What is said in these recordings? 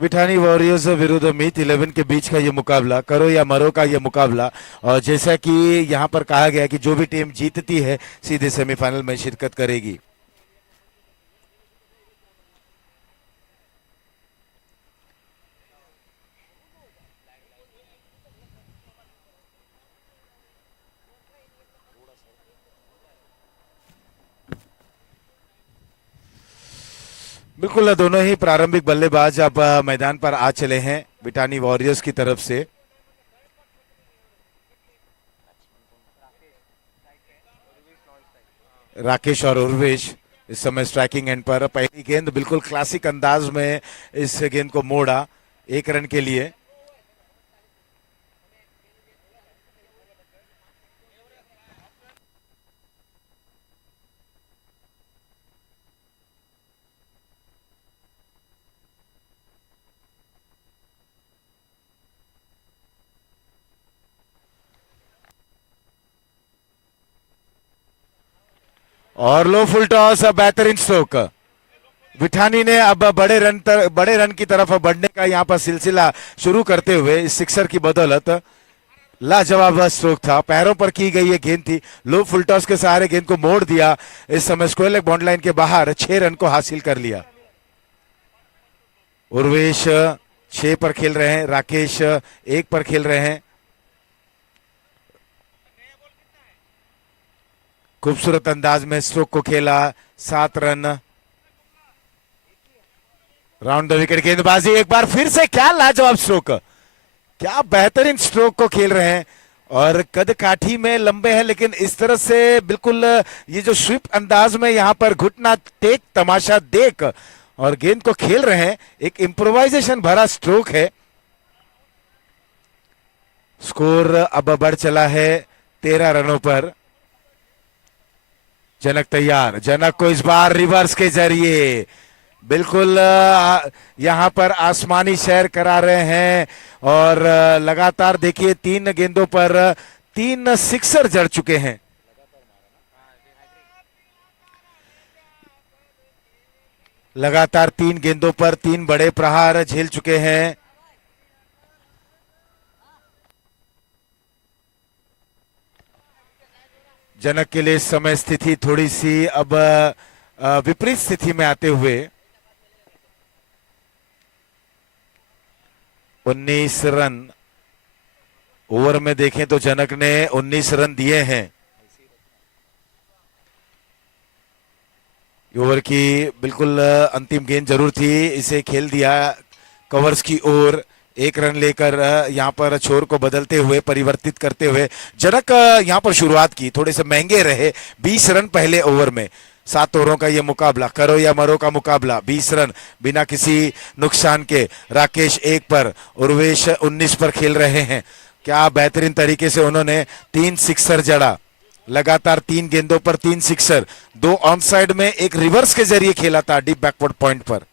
विठानी warriors विरुद्ध मीत 11 के बीच का ये मुकाबला, करो या मरो का ये मुकाबला। और जैसा कि यहाँ पर कहा गया कि जो भी टीम जीतती है सीधे सेमीफाइनल में शिरकत करेगी। बिल्कुल, दोनों ही प्रारंभिक बल्लेबाज अब मैदान पर आ चले हैं विठानी वॉरियर्स की तरफ से। राकेश और उर्वेश इस समय स्ट्राइकिंग एंड पर। पहली गेंद बिल्कुल क्लासिक अंदाज में इस गेंद को मोड़ा 1 रन के लिए। और लो फुल टॉस, बेहतरीन स्ट्रोक। विठानी ने अब बड़े रन की तरफ बढ़ने का यहाँ पर सिलसिला शुरू करते हुए इस सिक्सर की बदौलत लाजवाब स्ट्रोक था, पैरों पर की गई ये गेंद थी, लो फुल टॉस के सहारे गेंद को मोड़ दिया। इस समय स्क्वायर लेग बाउंड लाइन के बाहर 6 रन को हासिल कर लिया। उर्वेश 6 पर खेल रहे हैं, राकेश 1 पर खेल रहे हैं। खूबसूरत अंदाज में स्ट्रोक को खेला, 7 रन। राउंड द विकेट गेंदबाजी एक बार फिर से, क्या लाजवाब स्ट्रोक, क्या बेहतरीन स्ट्रोक को खेल रहे हैं। और कद काठी में लंबे हैं, लेकिन इस तरह से बिल्कुल ये जो स्वीप अंदाज में यहाँ पर घुटना टेक तमाशा देख और गेंद को खेल रहे हैं, एक इम्प्रोवाइजेशन भरा स्ट्रोक है। स्कोर अब बढ़ चला है 13 रनों पर। जनक तैयार, जनक को इस बार रिवर्स के जरिए बिल्कुल यहां पर आसमानी सैर करा रहे हैं। और लगातार देखिए 3 गेंदों पर 3 सिक्सर जड़ चुके हैं। लगातार 3 गेंदों पर 3 बड़े प्रहार झेल चुके हैं। जनक के लिए इस समय स्थिति थोड़ी सी अब विपरीत स्थिति में आते हुए 19 रन ओवर में देखें तो जनक ने 19 रन दिए हैं। ओवर की बिल्कुल अंतिम गेंद जरूर थी, इसे खेल दिया कवर्स की ओर। 1 रन लेकर यहां पर छोर को बदलते हुए, परिवर्तित करते हुए जनक यहां पर शुरुआत की, थोड़े से महंगे रहे। 20 रन पहले ओवर में, 7 ओवरों का ये मुकाबला, करो या मरो का मुकाबला। 20 रन बिना किसी नुकसान के। राकेश 1 पर, उर्वेश 19 पर खेल रहे हैं। क्या बेहतरीन तरीके से उन्होंने 3 सिक्सर जड़ा, लगातार 3 गेंदों पर 3 सिक्सर, 2 ऑन साइड में, 1 रिवर्स के जरिए खेला था डीप बैकवर्ड पॉइंट पर।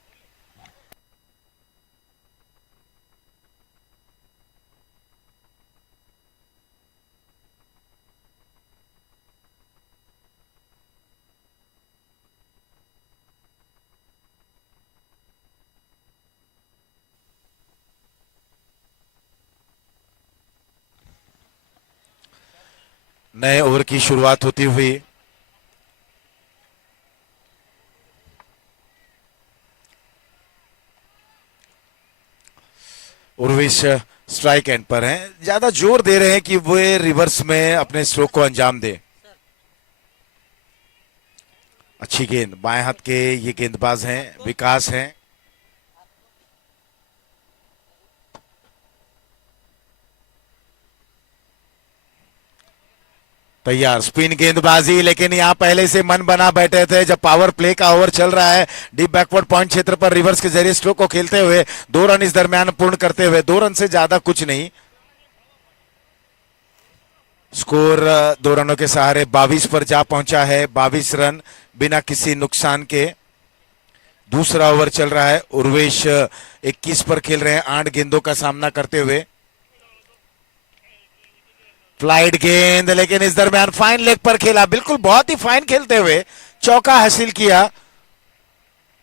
नए ओवर की शुरुआत होती हुई उर्वेश स्ट्राइक एंड पर हैं, ज्यादा जोर दे रहे हैं कि वे रिवर्स में अपने स्ट्रोक को अंजाम दे। अच्छी गेंद, बाएं हाथ के ये गेंदबाज हैं, विकास हैं। तैयार, स्पिन गेंदबाजी, लेकिन यहां पहले से मन बना बैठे थे। जब पावर प्ले का ओवर चल रहा है, डीप बैकवर्ड पॉइंट क्षेत्र पर रिवर्स के जरिए स्ट्रोक को खेलते हुए 2 रन इस दरमियान पूर्ण करते हुए, 2 रन से ज्यादा कुछ नहीं। स्कोर 2 रनों के सहारे 22 पर जा पहुंचा है। 22 रन बिना किसी नुकसान के। दूसरा ओवर चल रहा है, उर्वेश 21 पर खेल रहे हैं 8 गेंदों का सामना करते हुए। फ्लाइट गेंद, लेकिन इस दरमियान फाइन लेग पर खेला, बिल्कुल बहुत ही फाइन खेलते हुए चौका हासिल किया।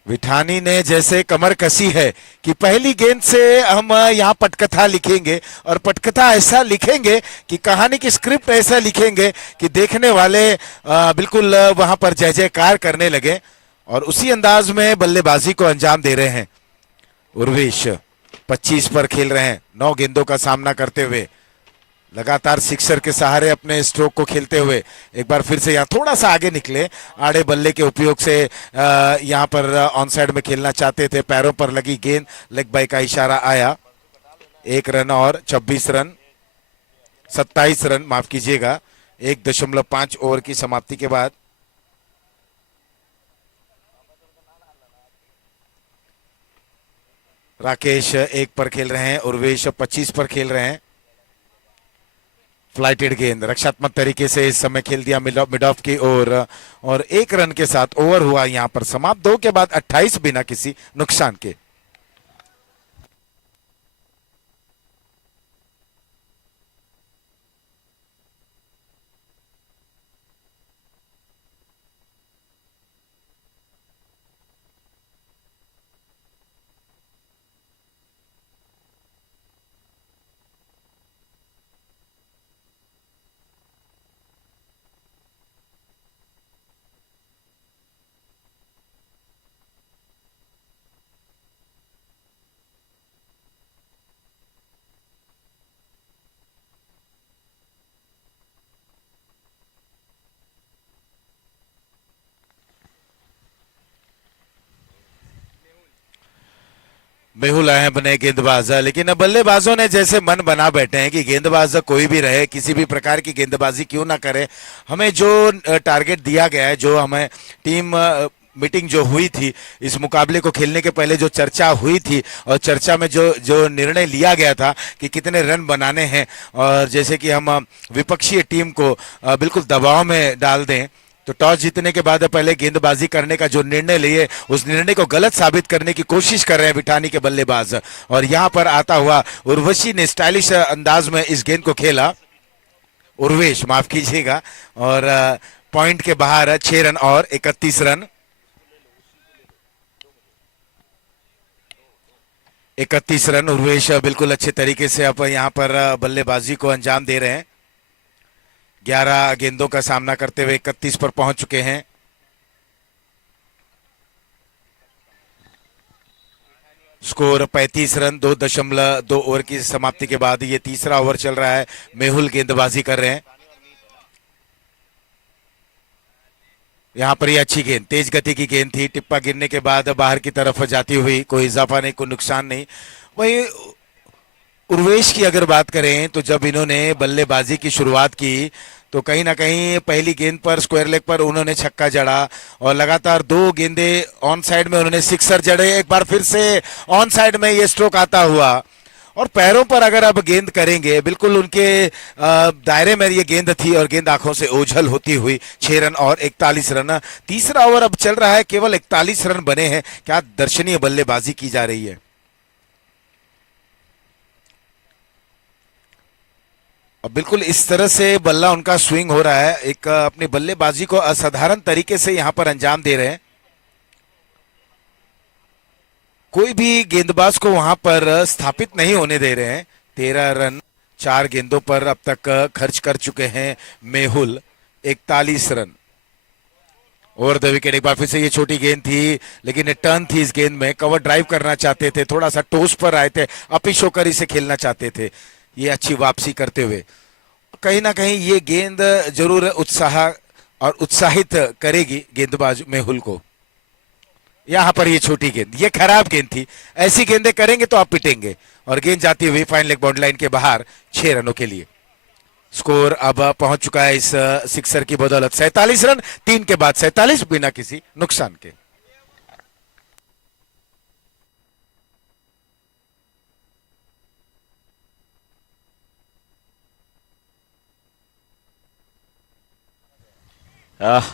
विठानी ने जैसे कमर कसी है कि पहली गेंद से हम यहाँ पटकथा लिखेंगे और पटकथा ऐसा लिखेंगे कि कहानी की स्क्रिप्ट ऐसा लिखेंगे कि देखने वाले बिल्कुल वहां पर जय जयकार करने लगे और उसी अंदाज में बल्लेबाजी को अंजाम दे रहे हैं उर्वेश। 25 पर खेल रहे हैं, 9 गेंदों का सामना करते हुए, लगातार सिक्सर के सहारे अपने स्ट्रोक को खेलते हुए एक बार फिर से यहाँ थोड़ा सा आगे निकले, आड़े बल्ले के उपयोग से यहाँ पर ऑन साइड में खेलना चाहते थे, पैरों पर लगी गेंद, लेग बाई का इशारा आया। 1 रन और 26 रन, 27 रन माफ कीजिएगा, 1.5 ओवर की समाप्ति के बाद। राकेश 1 पर खेल रहे हैं, उर्वेश 25 पर खेल रहे हैं। फ्लाइटेड गेंद रक्षात्मक तरीके से इस समय खेल दिया मिड ऑफ की ओर और 1 रन के साथ ओवर हुआ यहां पर समाप्त। 2 के बाद 28 बिना किसी नुकसान के। मेहुल आए हैं बने गेंदबाज, लेकिन अब बल्लेबाजों ने जैसे मन बना बैठे हैं कि गेंदबाज कोई भी रहे, किसी भी प्रकार की गेंदबाजी क्यों ना करे, हमें जो टारगेट दिया गया है, जो हमें टीम मीटिंग जो हुई थी, इस मुकाबले को खेलने के पहले जो चर्चा हुई थी और चर्चा में जो जो निर्णय लिया गया था कि कितने रन बनाने हैं और जैसे कि हम विपक्षी टीम को बिल्कुल दबाव में डाल दें, तो टॉस जीतने के बाद पहले गेंदबाजी करने का जो निर्णय लिए, उस निर्णय को गलत साबित करने की कोशिश कर रहे हैं विठानी के बल्लेबाज। और यहां पर आता हुआ उर्वशी ने स्टाइलिश अंदाज में इस गेंद को खेला, उर्वेश माफ कीजिएगा, और पॉइंट के बाहर 6 रन और 31 रन। 31 रन उर्वेश बिल्कुल अच्छे तरीके से अब यहां पर बल्लेबाजी को अंजाम दे रहे हैं। 11 गेंदों का सामना करते हुए 31 पर पहुंच चुके हैं। स्कोर 35 रन, 2.2 ओवर की समाप्ति के बाद ये तीसरा ओवर चल रहा है। मेहुल गेंदबाजी कर रहे हैं। यहां पर ये अच्छी गेंद, तेज गति की गेंद थी, टिप्पा गिरने के बाद बाहर की तरफ जाती हुई, कोई इजाफा नहीं, कोई नुकसान नहीं। वही उर्वेश की अगर बात करें तो जब इन्होंने बल्लेबाजी की शुरुआत की तो कहीं ना कहीं पहली गेंद पर स्क्वायर लेग पर उन्होंने छक्का जड़ा और लगातार 2 गेंदे ऑन साइड में उन्होंने सिक्सर जड़े, एक बार फिर से ऑन साइड में ये स्ट्रोक आता हुआ और पैरों पर अगर अब गेंद करेंगे, बिल्कुल उनके दायरे में ये गेंद थी और गेंद आंखों से ओझल होती हुई 6 रन और 41 रन। तीसरा ओवर अब चल रहा है, केवल 41 रन बने हैं। क्या दर्शनीय बल्लेबाजी की जा रही है। और बिल्कुल इस तरह से बल्ला उनका स्विंग हो रहा है, एक अपनी बल्लेबाजी को असाधारण तरीके से यहां पर अंजाम दे रहे हैं। कोई भी गेंदबाज को वहां पर स्थापित नहीं होने दे रहे हैं। 13 रन 4 गेंदों पर अब तक खर्च कर चुके हैं Mehul, 41 run. Over the wicket, एक बार फिर से ये छोटी गेंद थी लेकिन टर्न थी इस गेंद में, कवर ड्राइव करना चाहते थे, थोड़ा सा टोस पर आए थे, अपिश होकर इसे खेलना चाहते थे, ये अच्छी वापसी करते हुए। कहीं ना कहीं ये गेंद जरूर उत्साह और उत्साहित करेगी गेंदबाज मेहुल को। यहां पर ये छोटी गेंद, ये खराब गेंद थी, ऐसी गेंदें करेंगे तो आप पिटेंगे और गेंद जाती हुई फाइन लेग बाउंड्री लाइन के बाहर 6 रनों के लिए। स्कोर अब पहुंच चुका है इस सिक्सर की बदौलत 47 रन, 3 के बाद 47 बिना किसी नुकसान के। आह,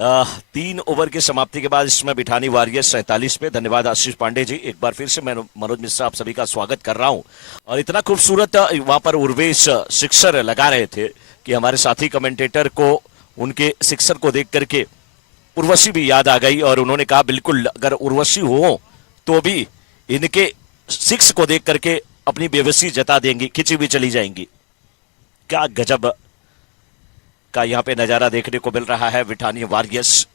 तीन ओवर की समाप्ति के बाद इसमें बिठानी वॉरियर्स 47 पे। धन्यवाद आशीष पांडे जी। एक बार फिर से मैं मनोज मिश्रा आप सभी का स्वागत कर रहा हूं। और इतना खूबसूरत वहां पर उर्वेश सिक्सर लगा रहे थे कि हमारे साथी कमेंटेटर को उनके सिक्सर को देख करके उर्वशी भी याद आ गई और उन्होंने कहा बिल्कुल अगर उर्वशी हो तो भी इनके सिक्स को देख करके अपनी बेबसी जता देंगी, खिंची भी चली जाएंगी। क्या गजब का यहाँ पे नजारा देखने को मिल रहा है बिठानी वॉरियर्स।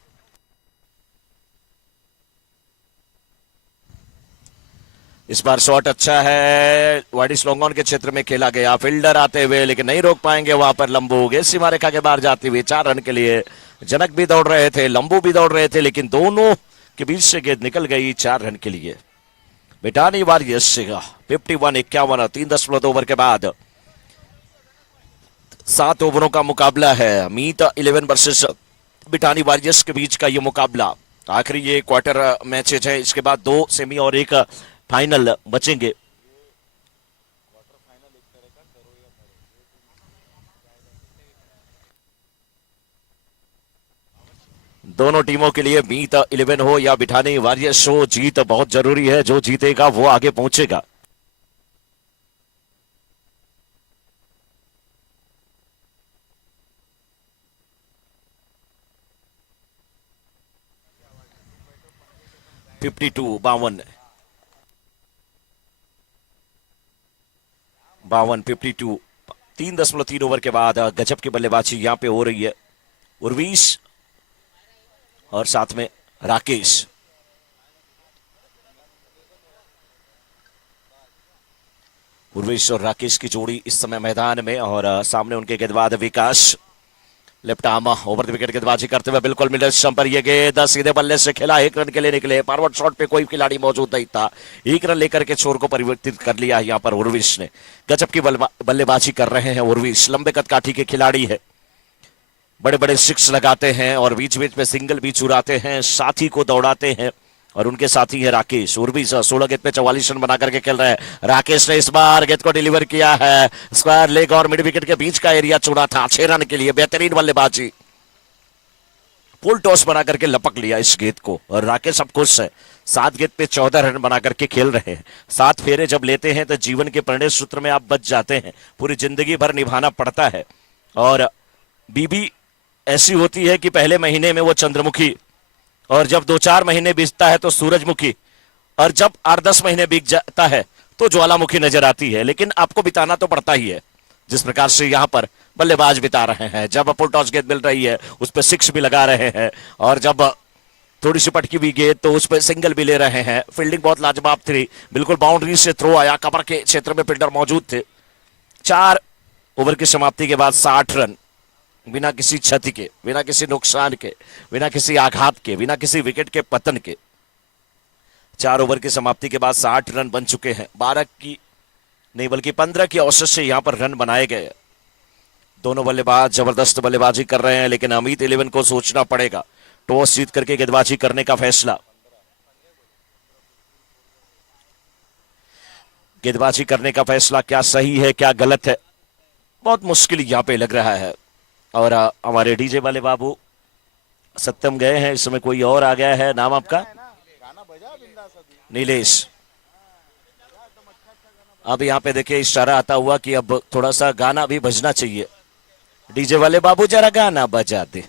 इस बार शॉट अच्छा है, वाइडिस लॉन्गॉन के क्षेत्र में खेला गया, फील्डर आते हुए लेकिन नहीं रोक पाएंगे वहां पर लंबू। गेंद सीमा रेखा के बाहर जाती हुई 4 रन के लिए। जनक भी दौड़ रहे थे, लंबू भी दौड़ रहे थे, लेकिन दोनों के बीच से गेंद निकल गई 4 रन के लिए। बिठानी वॉरियर्स 51-51 3.2 ओवर के बाद 7 ओवरों का मुकाबला है। मीत 11 वर्सेस बिठानी वॉरियर्स के बीच का ये मुकाबला। आखिरी ये क्वार्टर मैचेज है, इसके बाद 2 सेमी और 1 फाइनल बचेंगे। दोनों टीमों के लिए मीत 11 हो या बिठानी वॉरियर्स हो, जीत बहुत जरूरी है। जो जीतेगा वो आगे पहुंचेगा। फिफ्टी टू 52 3.3 ओवर के बाद गजब की बल्लेबाजी यहां पे हो रही है। उर्वीश और साथ में राकेश। उर्वेश और राकेश की जोड़ी इस समय मैदान में और सामने उनके गेंदबाज Vikas. Left arm over the wicket गेंदबाजी करते हुए बिल्कुल मिडल स्टंप पर ये गेंद सीधे बल्ले से खेला, 1 रन के लिए निकले। फॉरवर्ड शॉट पे कोई खिलाड़ी मौजूद नहीं था, 1 रन लेकर के छोर को परिवर्तित कर लिया यहाँ पर उर्विश ने। गजब की बल्लेबाजी कर रहे हैं उर्विश, लंबे कदकाठी के खिलाड़ी है, बड़े बड़े सिक्स लगाते हैं और बीच बीच में सिंगल भी चुराते हैं, साथी को दौड़ाते हैं। और उनके साथी है राकेश। उर्विश 16 गेंद पे 44 रन बना करके खेल रहे हैं। राकेश ने इस बार गेंद को डिलीवर किया है, स्क्वायर लेग और मिड विकेट के बीच का एरिया चुना था, 6 रन के लिए। बेहतरीन बल्लेबाजी, फुल टॉस बना करके लपक लिया इस गेंद को और राकेश अब खुश है। 7 गेंद पे 14 रन बना करके खेल रहे हैं। 7 फेरे जब लेते हैं तो जीवन के प्रणय सूत्र में आप बच जाते हैं, पूरी जिंदगी भर निभाना पड़ता है। और बीबी ऐसी होती है कि पहले महीने में वो चंद्रमुखी, और जब 2-4 महीने बीतता है तो सूरजमुखी, और जब 8-10 महीने बीत जाता है तो ज्वालामुखी नजर आती है। लेकिन आपको बिताना तो पड़ता ही है, जिस प्रकार से यहां पर बल्लेबाज बिता रहे हैं। जब फुल टॉस गेंद मिल रही है उस पर 6 भी लगा रहे हैं, और जब थोड़ी सी पटकी हुई गेंद तो उस पर सिंगल भी ले रहे हैं। फील्डिंग बहुत लाजवाब थी, बिल्कुल बाउंड्री से थ्रो आया, कवर के क्षेत्र में फील्डर मौजूद थे। 4 ओवर की समाप्ति के बाद 60 रन, बिना किसी क्षति के, बिना किसी नुकसान के, बिना किसी आघात के, बिना किसी विकेट के पतन के। 4 ओवर की समाप्ति के बाद 60 रन बन चुके हैं। 12 की नहीं बल्कि 15 की औसत से यहां पर रन बनाए गए। दोनों बल्लेबाज जबरदस्त बल्लेबाजी कर रहे हैं, लेकिन अमित 11 को सोचना पड़ेगा। टॉस जीत करके गेंदबाजी करने का फैसला, गेंदबाजी करने का फैसला क्या सही है क्या गलत है, बहुत मुश्किल यहां पे लग रहा है। और हमारे डीजे वाले बाबू सत्यम गए हैं, इस समय कोई और आ गया है। नाम आपका? नीलेश। अब यहाँ पे देखिए इशारा आता हुआ कि अब थोड़ा सा गाना भी बजना चाहिए। डीजे वाले बाबू जरा गाना बजा दे।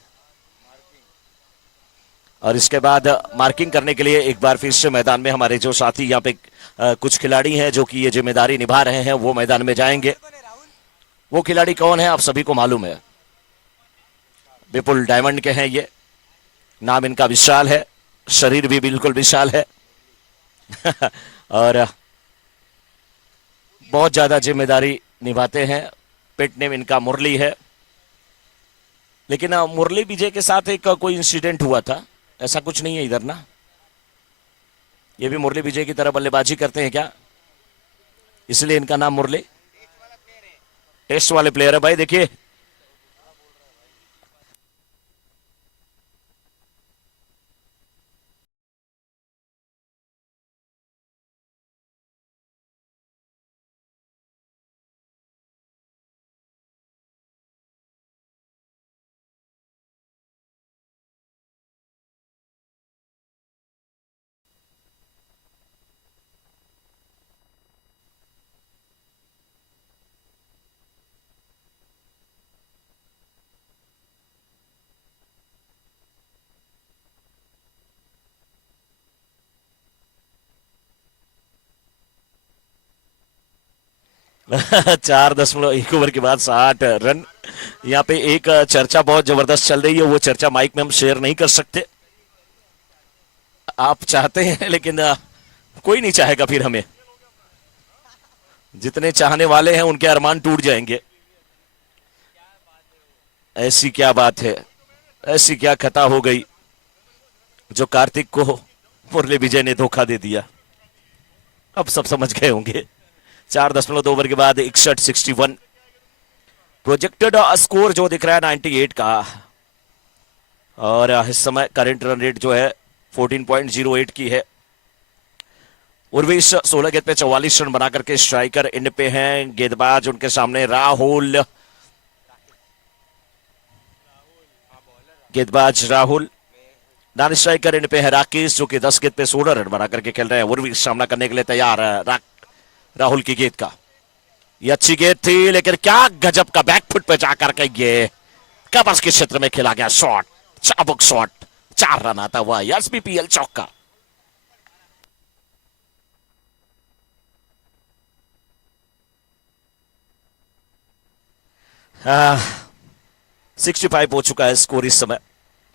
और इसके बाद मार्किंग करने के लिए एक बार फिर से मैदान में हमारे जो साथी यहाँ पे कुछ खिलाड़ी हैं जो कि ये जिम्मेदारी निभा रहे हैं, वो मैदान में जाएंगे। वो खिलाड़ी कौन है आप सभी को मालूम है, विपुल डायमंड के हैं ये। नाम इनका विशाल है, शरीर भी बिल्कुल विशाल है और बहुत ज्यादा जिम्मेदारी निभाते हैं। पेट नेम इनका मुरली है, लेकिन मुरली विजय के साथ एक कोई इंसिडेंट हुआ था, ऐसा कुछ नहीं है इधर ना? ये भी मुरली विजय की तरह बल्लेबाजी करते हैं क्या, इसलिए इनका नाम मुरली? टेस्ट वाले प्लेयर है भाई, देखिए 4.1 ओवर के बाद 60 रन। यहाँ पे एक चर्चा बहुत जबरदस्त चल रही है, वो चर्चा माइक में हम शेयर नहीं कर सकते। आप चाहते हैं लेकिन कोई नहीं चाहेगा, फिर हमें जितने चाहने वाले हैं उनके अरमान टूट जाएंगे। ऐसी क्या बात है, ऐसी क्या खता हो गई जो कार्तिक को मुरली विजय ने धोखा दे दिया। अब सब समझ गए होंगे। 4.2 ओवर के बाद 61 प्रोजेक्टेड स्कोर जो दिख रहा है 98 का, और इस समय करंट रन रेट जो है 14.08 की है। उर्वेश 16 गेंद पे 44 रन बना करके स्ट्राइकर इन पे हैं। गेंदबाज उनके सामने राहुल, गेंदबाज राहुल, नॉन स्ट्राइकर इन पे है राकेश जो कि 10 गेंद पे 16 रन बना करके खेल रहे हैं। उर्वेश सामना करने के लिए तैयार है राहुल की गेंद का। ये अच्छी गेंद थी लेकिन क्या गजब का बैकफुट पे जाकर के ये कबस के क्षेत्र में खेला गया शॉट, चाबुक शॉट। 4 रन आता हुआ एसबीपीएल चौका। हाँ, 65 हो चुका है स्कोर इस समय।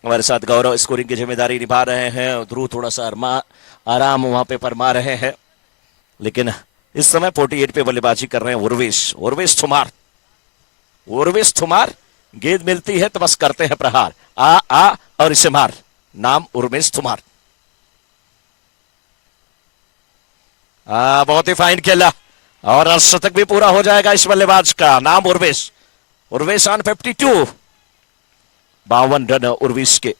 हमारे साथ गौरव स्कोरिंग की जिम्मेदारी निभा रहे हैं, ध्रुव थोड़ा सा आराम वहां पे फरमा रहे हैं। लेकिन इस समय 48 पे बल्लेबाजी कर रहे हैं उर्वेश थुमार। गेंद मिलती है तो बस करते हैं प्रहार, आ और इसे मार। नाम उर्वेश थुमार। बहुत ही फाइन खेला और शतक भी पूरा हो जाएगा इस बल्लेबाज का। नाम उर्वेश ऑन 52। 52 रन उर्वेश के।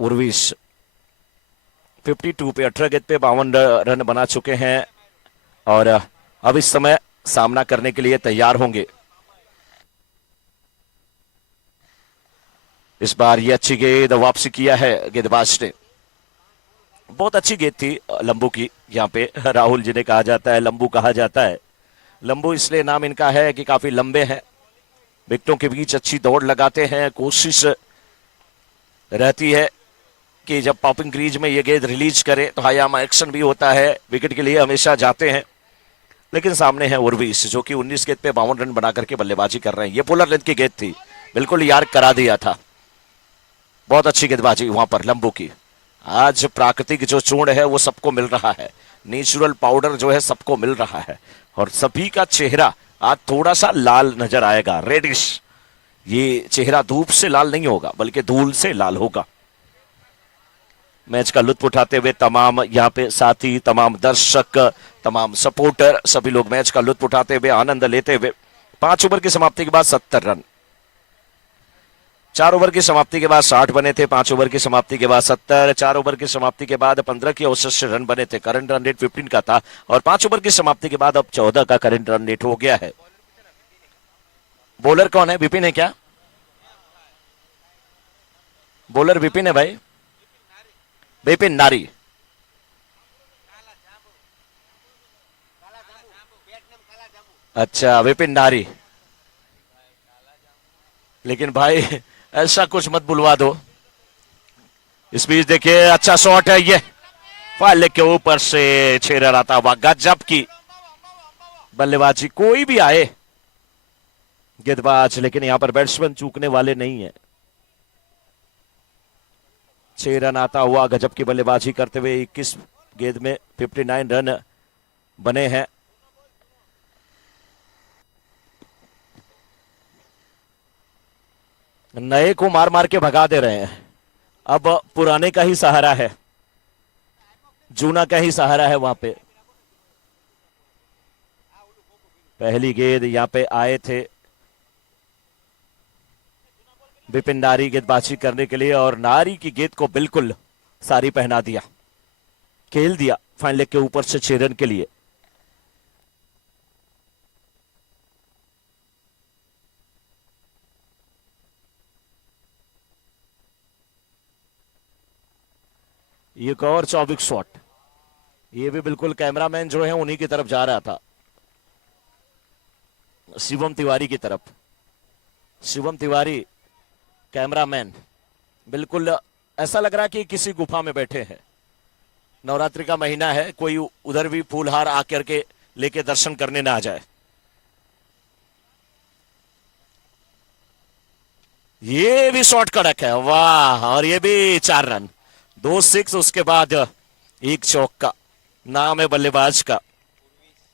उर्वेश 52 पे 18 गेंद पे 52 रन बना चुके हैं और अब इस समय सामना करने के लिए तैयार होंगे। इस बार ये अच्छी गेंद वापसी किया है गेंदबाज ने। बहुत अच्छी गेंद थी लंबू की। यहाँ पे राहुल जिन्हें कहा जाता है लंबू कहा जाता है। लंबू इसलिए नाम इनका है कि काफी लंबे हैं, विकेटों के बीच अच्छी दौड़ लगाते हैं। कोशिश रहती है कि जब पॉपिंग क्रीज में ये गेंद रिलीज करे तो हायामा एक्शन भी होता है, विकेट के लिए हमेशा जाते हैं। लेकिन सामने है उर्वेश जो कि 19 गेंद पे 52 रन बना करके बल्लेबाजी कर रहे हैं। ये पोलर लेंथ की गेंद थी, बिल्कुल यार करा दिया था। बहुत अच्छी गेंदबाजी वहां पर लंबू की। आज प्राकृतिक जो चूर्ण है वो सबको मिल रहा है, नेचुरल पाउडर जो है सबको मिल रहा है और सभी का चेहरा आज थोड़ा सा लाल नजर आएगा, रेडिश। ये चेहरा धूप से लाल नहीं होगा बल्कि धूल से लाल होगा। मैच का लुत्फ उठाते हुए तमाम यहाँ पे साथी, तमाम दर्शक, तमाम सपोर्टर, सभी लोग मैच का लुत्फ उठाते हुए आनंद लेते हुए। 5 ओवर की समाप्ति के बाद 70 रन, 4 ओवर की समाप्ति के बाद 60 बने थे, 5 ओवर की समाप्ति के बाद 70, 4 ओवर की समाप्ति के बाद 15 की औसत से रन बने थे। करंट रन रेट 15 का था और 5 ओवर की समाप्ति के बाद अब 14 का करंट रन रेट हो गया है। बॉलर कौन है? विपिन है क्या? बॉलर विपिन है भाई, विपिन नारी। अच्छा, विपिन नारी। लेकिन भाई ऐसा कुछ मत बुलवा दो। इस बीच देखिए अच्छा शॉट है ये, फाले के ऊपर से 6 रन आता हुआ। गजब की बल्लेबाजी, कोई भी आए गेंदबाज, लेकिन यहां पर बैट्समैन चूकने वाले नहीं है। 6 रन आता हुआ गजब की बल्लेबाजी करते हुए 21 गेंद में 59 रन बने हैं। नए को मार मार के भगा दे रहे हैं। अब पुराने का ही सहारा है, जूना का ही सहारा है वहां पे। पहली गेंद यहां पे आए थे विपिन नारी गेंदबाजी करने के लिए और नारी की गेंद को बिल्कुल सारी पहना दिया, खेल दिया फाइन लेग के ऊपर से 6 रन के लिए। एक और 24 शॉट, ये भी बिल्कुल कैमरामैन जो है उन्हीं की तरफ जा रहा था। शिवम तिवारी की तरफ। शिवम तिवारी कैमरामैन, बिल्कुल ऐसा लग रहा है कि किसी गुफा में बैठे हैं। नवरात्रि का महीना है, कोई उधर भी फूलहार आकर के लेके दर्शन करने ना आ जाए। ये भी शॉट कड़क है, वाह, और ये भी 4 रन, 2 6, उसके बाद एक चौका। नाम है बल्लेबाज का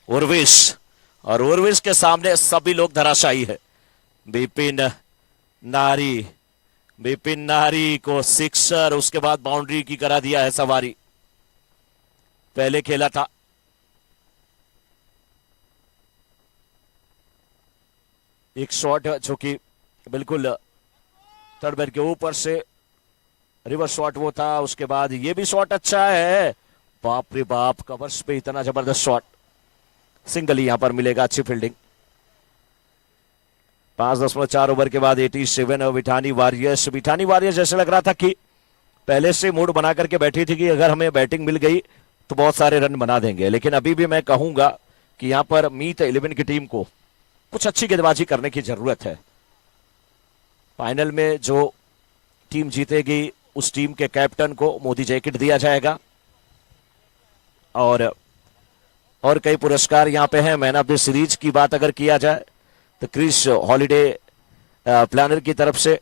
उर्विश, और उर्विश के सामने सभी लोग धराशायी है। बिपिन नारी, बिपिन नारी को सिक्सर, उसके बाद बाउंड्री की करा दिया है सवारी। पहले खेला था एक शॉट जो कि बिल्कुल थर्ड बैट के ऊपर से रिवर्स शॉट वो था, उसके बाद ये भी शॉट अच्छा है। बाप रे बाप, कवर्स पे इतना जबरदस्त शॉट। सिंगल ही यहां पर मिलेगा, अच्छी फील्डिंग। 5.4 ओवर के बाद 87 और विठानी वॉरियर्स जैसे लग रहा था कि पहले से मूड बना करके बैठी थी कि अगर हमें बैटिंग मिल गई तो बहुत सारे रन बना देंगे। लेकिन अभी भी मैं कहूंगा कि यहां पर मीत 11 की टीम को कुछ अच्छी गेंदबाजी करने की जरूरत है। फाइनल में जो टीम जीतेगी उस टीम के कैप्टन को मोदी जैकेट दिया जाएगा, और कई पुरस्कार यहां पे हैं। मैन ऑफ द सीरीज की बात अगर किया जाए तो क्रिस हॉलिडे प्लानर की तरफ से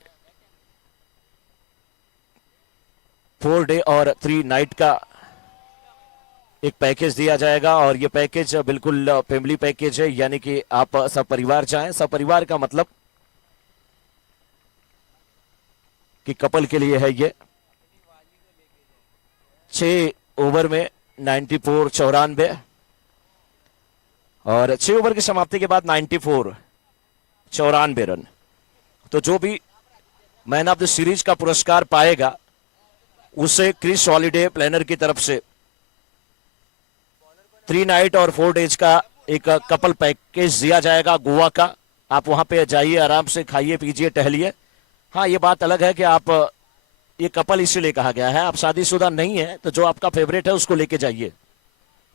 4 डे और 3 नाइट का एक पैकेज दिया जाएगा, और ये पैकेज बिल्कुल फैमिली पैकेज है, यानी कि आप सब परिवार जाएं। सब परिवार का मतलब कि कपल के लिए है ये। 6 ओवर में 94 94, और 6 ओवर की समाप्ति के बाद 94 94 रन। तो जो भी मैन ऑफ द सीरीज का पुरस्कार पाएगा उसे क्रिस हॉलिडे प्लानर की तरफ से 3 नाइट और 4 डेज का एक कपल पैकेज दिया जाएगा गोवा का। आप वहां पे जाइए, आराम से खाइए पीजिए टहलिए। हाँ, ये बात अलग है कि आप, ये कपल इसीलिए कहा गया है, आप शादीशुदा नहीं है तो जो आपका फेवरेट है उसको लेके जाइए,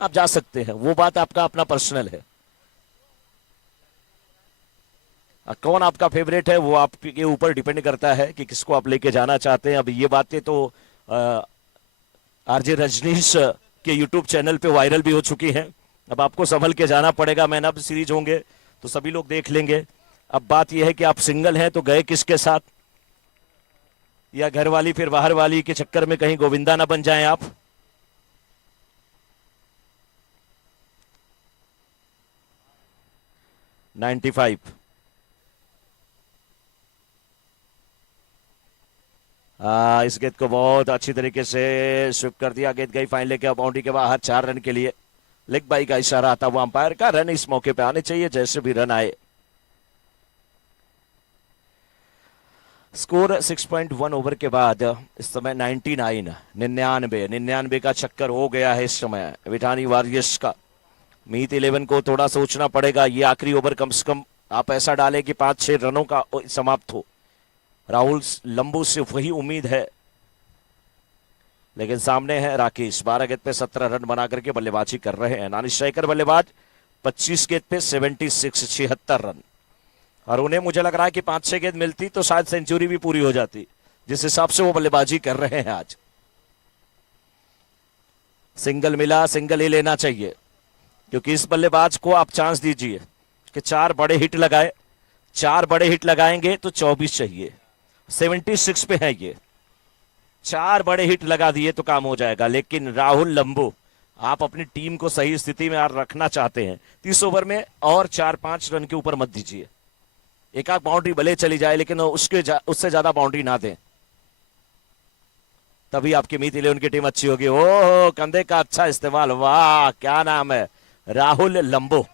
आप जा सकते हैं, वो बात आपका अपना पर्सनल है। कौन आपका फेवरेट है वो आपके ऊपर डिपेंड करता है कि किसको आप लेके जाना चाहते हैं। अब ये बातें तो आरजे रजनीश के यूट्यूब चैनल पे वायरल भी हो चुकी हैं। अब आपको संभल के जाना पड़ेगा, मैन ऑफ द सीरीज होंगे तो सभी लोग देख लेंगे। अब बात यह है कि आप सिंगल हैं तो गए किसके साथ, या घर वाली फिर बाहर वाली के चक्कर में कहीं गोविंदा ना बन जाएं आप। इस गेंद को बहुत अच्छी तरीके से स्विप कर दिया, गेंद गई फाइन लेके बाउंड्री के बाहर 4 रन के लिए। लेग बाई का इशारा आता हुआ अंपायर का, रन इस मौके पे आने चाहिए, जैसे भी रन आए। स्कोर 6.1 ओवर के बाद इस समय 99 का चक्कर हो गया है इस समय विठानी वॉरियर्स का। मीत 11 को थोड़ा सोचना पड़ेगा, ये आखिरी ओवर कम से कम आप ऐसा डालें कि 5-6 रनों का समाप्त हो। राहुल लंबू से वही उम्मीद है, लेकिन सामने है राकेश। 12 गेंद पे 17 रन बना करके बल्लेबाजी कर रहे हैं। नॉन स्ट्राइकर बल्लेबाज 25 गेंद पे 76 रन, और उन्हें मुझे लग रहा है कि 5-6 गेंद मिलती तो शायद सेंचुरी भी पूरी हो जाती, जिस हिसाब से वो बल्लेबाजी कर रहे हैं आज। सिंगल मिला, सिंगल ही लेना चाहिए, क्योंकि इस बल्लेबाज को आप चांस दीजिए कि 4 बड़े हिट लगाए। 4 बड़े हिट लगाएंगे तो 24 चाहिए, 76 पे है ये। 4 बड़े हिट लगा दिए तो काम हो जाएगा। लेकिन राहुल लंबू, आप अपनी टीम को सही स्थिति में रखना चाहते हैं, 30 ओवर में और 4-5 रन के ऊपर मत दीजिए। एक आध बाउंड्री भले चली जाए, लेकिन उससे ज्यादा बाउंड्री ना दें, तभी आपकी मीत 11 की टीम अच्छी होगी। ओह, कंधे का अच्छा इस्तेमाल, वाह, क्या नाम है, राहुल लंबू।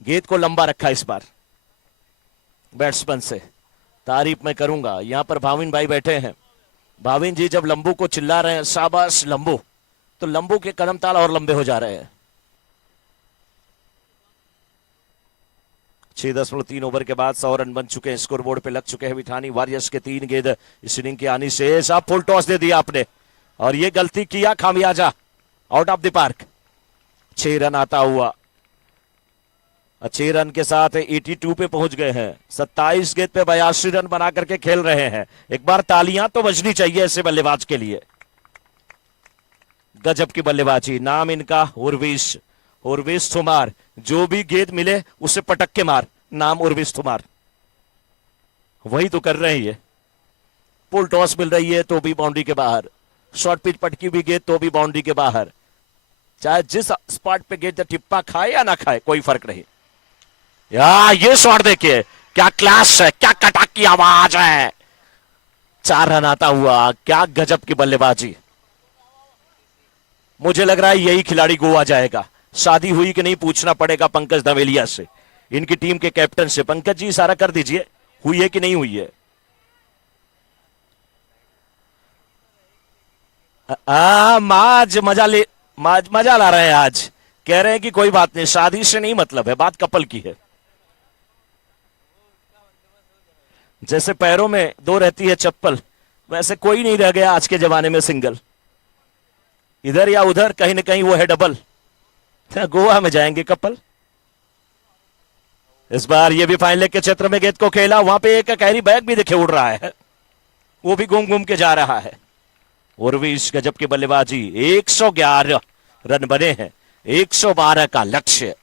गेंद को लंबा रखा इस बार बैट्समैन से, तारीफ मैं करूंगा। यहां पर भाविन भाई बैठे हैं। भाविन जी जब लंबू को चिल्ला रहे हैं शाबाश लंबू, तो लंबू के कदम ताल और लंबे हो जा रहे हैं। 6.3 ओवर के बाद 100 रन बन चुके हैं, स्कोर बोर्ड पे लग चुके हैं विठानी वॉरियर्स के 3 गेंद इस इनिंग की आनी से। साहब फुल टॉस दे दिया आपने, और ये गलती किया, खामियाजा, out of the park. 6 run आता हुआ, अच्छे रन के साथ 82 पे पहुंच गए हैं। 27 गेंद पे 82 रन बना करके खेल रहे हैं। एक बार तालियां तो बजनी चाहिए ऐसे बल्लेबाज के लिए। गजब की बल्लेबाजी। नाम इनका उर्विश, उर्विश थुमार। जो भी गेंद मिले उसे पटक के मार। नाम उर्विश थुमार। वही तो कर रहे हैं ये। पुल टॉस मिल रही है तो भी बाउंड्री के बाहर, शॉर्ट पिच पटकी भी गेंद तो भी बाउंड्री के बाहर। चाहे जिस स्पॉट पे गेंद टिप्पा खाए या ना खाए कोई फर्क नहीं। ये शॉट देखिए, क्या क्लास है, क्या कटाक की आवाज है। 4 रन आता हुआ। क्या गजब की बल्लेबाजी। मुझे लग रहा है यही खिलाड़ी गोवा जाएगा। शादी हुई कि नहीं पूछना पड़ेगा पंकज धवेलिया से, इनकी टीम के कैप्टन से। पंकज जी इशारा कर दीजिए, हुई है कि नहीं हुई है। आज मजा ला रहे हैं। आज कह रहे हैं कि कोई बात नहीं, शादी से नहीं मतलब है, बात कपल की है। जैसे पैरों में 2 रहती है चप्पल, वैसे कोई नहीं रह गया आज के जमाने में सिंगल। इधर या उधर कहीं ना कहीं वो है डबल। गोवा में जाएंगे कपल। इस बार ये भी फाइन लेग के क्षेत्र में गेंद को खेला। वहां पे एक कैरी बैग भी देखे उड़ रहा है, वो भी घूम घूम के जा रहा है। उर्विश गजब की बल्लेबाजी। 111 रन बने हैं, 112 का लक्ष्य।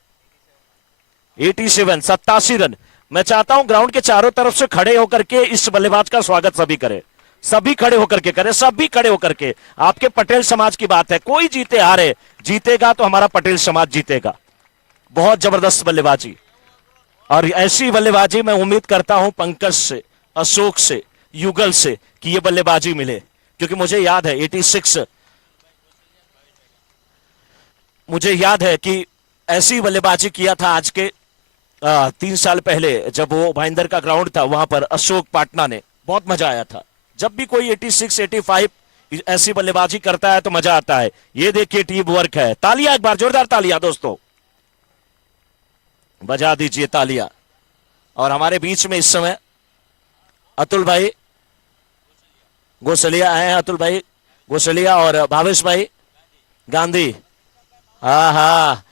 87 रन। मैं चाहता हूं ग्राउंड के चारों तरफ से खड़े होकर के इस बल्लेबाज का स्वागत सभी करें। सभी खड़े होकर के करें, सभी खड़े होकर के। आपके पटेल समाज की बात है, कोई जीते हारे, जीतेगा तो हमारा पटेल समाज जीतेगा। बहुत जबरदस्त बल्लेबाजी। और ऐसी बल्लेबाजी मैं उम्मीद करता हूं पंकज से, अशोक से, युगल से कि ये बल्लेबाजी मिले। क्योंकि मुझे याद है 86, मुझे याद है कि ऐसी बल्लेबाजी किया था आज के 3 साल पहले, जब वो भाईंदर का ग्राउंड था वहां पर अशोक पाटना ने। बहुत मजा आया था। जब भी कोई 86, 85 ऐसी बल्लेबाजी करता है तो मजा आता है। ये देखिए टीम वर्क है। तालियां एक बार, जोरदार तालियां दोस्तों, बजा दीजिए तालियां। और हमारे बीच में इस समय अतुल भाई गोसलिया आए हैं। अतुल भाई गोसलिया और भावेश भाई गांधी। हाँ,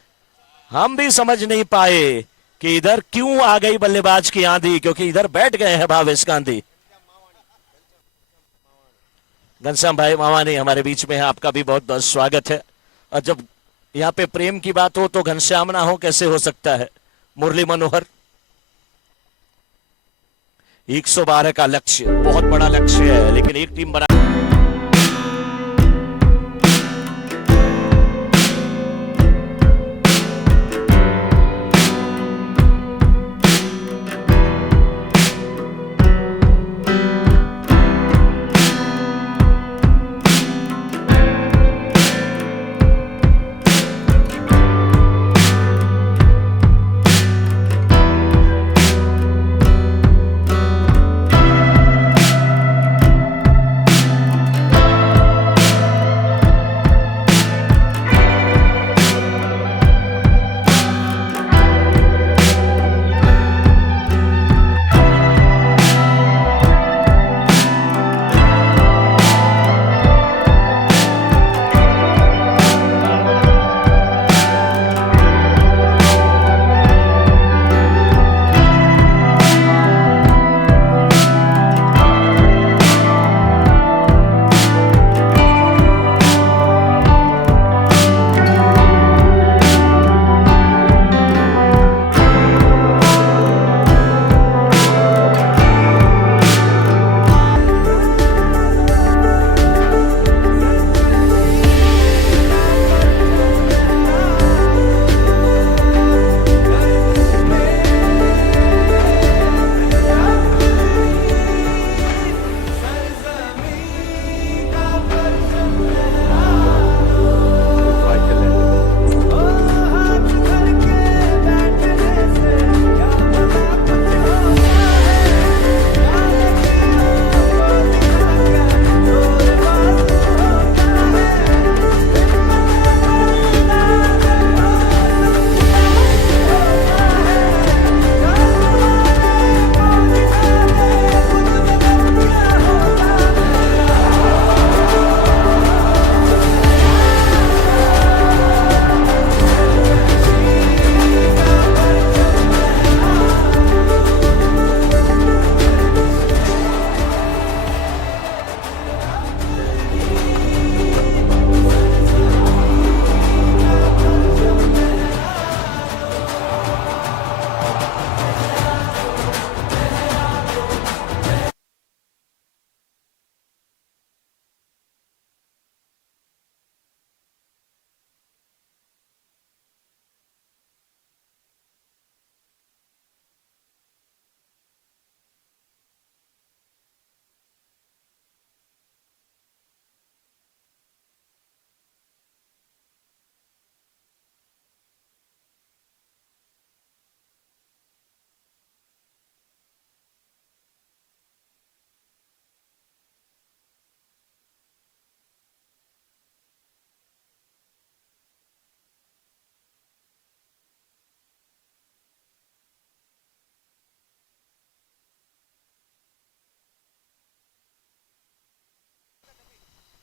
हम भी समझ नहीं पाए कि इधर क्यों आ गई बल्लेबाज की आंधी, क्योंकि इधर बैठ गए हैं भावेश गांधी। घनश्याम भाई मावानी हमारे बीच में है, आपका भी बहुत बहुत स्वागत है। और जब यहाँ पे प्रेम की बात हो तो घनश्याम ना हो कैसे हो सकता है। मुरली मनोहर। 112 का लक्ष्य बहुत बड़ा लक्ष्य है, लेकिन एक टीम बना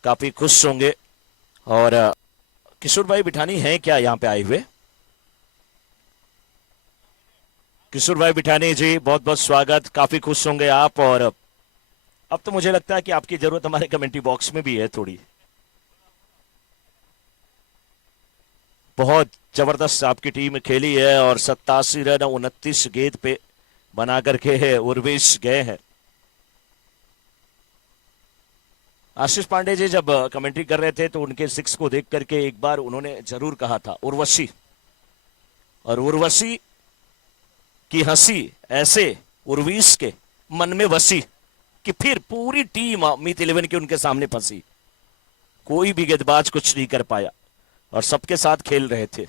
काफी खुश होंगे। और किशोर भाई बिठानी हैं क्या यहाँ पे आए हुए? किशोर भाई बिठानी जी, बहुत बहुत स्वागत, काफी खुश होंगे आप। और अब तो मुझे लगता है कि आपकी जरूरत हमारे कमेंट्री बॉक्स में भी है थोड़ी। बहुत जबरदस्त आपकी टीम खेली है और 87 रन 29 गेंद पे बना करके उर्वेश गए हैं। आशीष पांडे जी जब कमेंट्री कर रहे थे तो उनके सिक्स को देख करके एक बार उन्होंने जरूर कहा था उर्वशी, और उर्वशी की हंसी ऐसे उर्वीश के मन में बसी कि फिर पूरी टीम मीत 11 के उनके सामने फंसी। कोई भी गेंदबाज कुछ नहीं कर पाया और सबके साथ खेल रहे थे,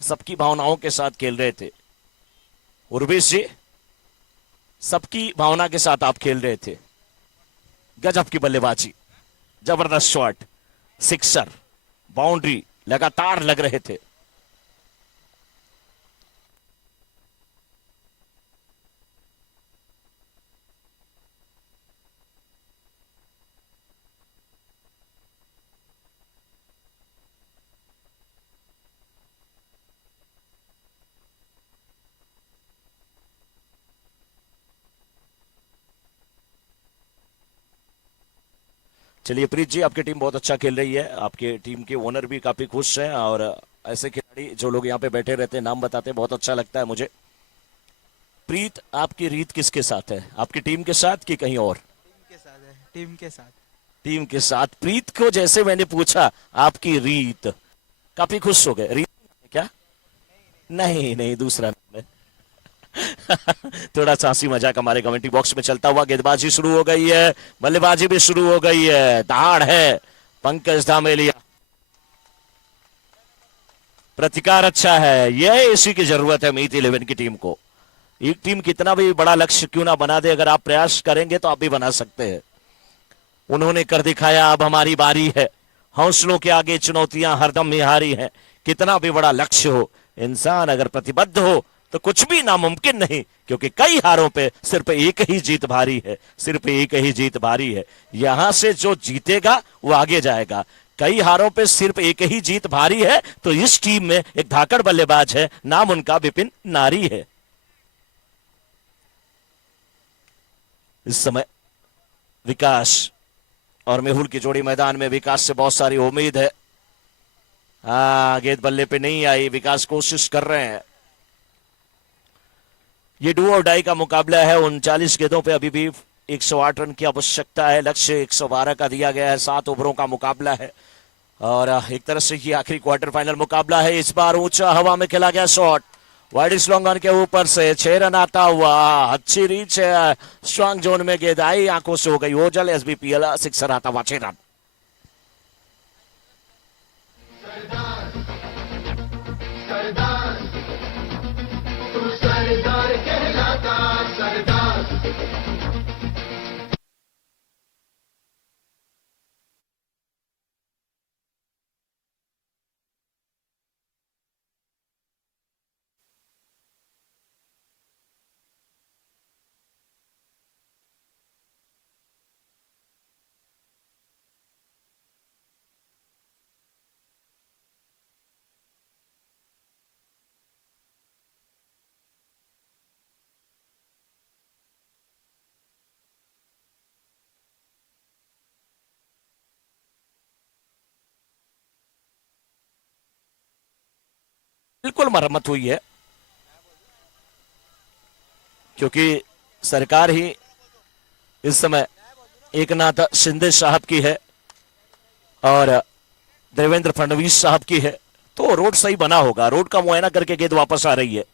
सबकी भावनाओं के साथ खेल रहे थे। उर्वेश जी, सबकी भावना के साथ आप खेल रहे थे। गजब की बल्लेबाजी, जबरदस्त शॉट, सिक्सर, बाउंड्री लगातार लग रहे थे। चलिए प्रीत जी, आपकी टीम बहुत अच्छा खेल रही है, आपके टीम के ओनर भी काफी खुश हैं। और ऐसे खिलाड़ी जो लोग यहाँ पे बैठे रहते हैं, नाम बताते हैं, बहुत अच्छा लगता है मुझे। प्रीत, आपकी रीत किसके साथ है? आपकी टीम के साथ कि कहीं और? टीम के साथ है, टीम के साथ। टीम के साथ। प्रीत को जैसे मैंने पूछा आपकी रीत, काफी खुश हो गए। रीत क्या? नहीं नहीं, दूसरा नाम है। थोड़ा सा हंसी मजाक हमारे कमेंट्री बॉक्स में चलता हुआ। गेंदबाजी शुरू हो गई है, बल्लेबाजी भी शुरू हो गई है। दहाड़ है पंकज धामेलिया, प्रतिकार अच्छा है, यह इसी की जरूरत है मीत 11 की टीम को। एक टीम कितना भी बड़ा लक्ष्य क्यों ना बना दे, अगर आप प्रयास करेंगे तो आप भी बना सकते हैं। उन्होंने कर दिखाया, अब हमारी बारी है। हौसलों के आगे चुनौतियां हरदम निहारी हैं। कितना भी बड़ा लक्ष्य हो, इंसान अगर प्रतिबद्ध हो तो कुछ भी नामुमकिन नहीं, क्योंकि कई हारों पे सिर्फ एक ही जीत भारी है, सिर्फ एक ही जीत भारी है। यहां से जो जीतेगा वो आगे जाएगा। कई हारों पे सिर्फ एक ही जीत भारी है, तो इस टीम में एक धाकड़ बल्लेबाज है, नाम उनका विपिन नारी है। इस समय विकास और मेहुल की जोड़ी मैदान में। विकास से बहुत सारी उम्मीद है। गेंद बल्ले पे नहीं आई, विकास कोशिश कर रहे हैं। ये डू और डाई का मुकाबला है। 39 गेंदों पे अभी भी 108 रन की आवश्यकता है। लक्ष्य 112 का दिया गया है। 7 ओवरों का मुकाबला है और एक तरह से ये आखिरी क्वार्टर फाइनल मुकाबला है। इस बार ऊंचा हवा में खेला गया शॉट, वाइड स्लॉन्ग ऑन के ऊपर से 6 रन आता हुआ। अच्छी रीच है, स्ट्रांग जोन में गेंद आई, आंखों से हो गई ओझल। एसबीपीएल सिक्सर आता हुआ 6 रन। बिल्कुल मरम्मत हुई है, क्योंकि सरकार ही इस समय एकनाथ शिंदे साहब की है और देवेंद्र फडणवीस साहब की है, तो रोड सही बना होगा। रोड का मुआयना करके गेंद वापस आ रही है।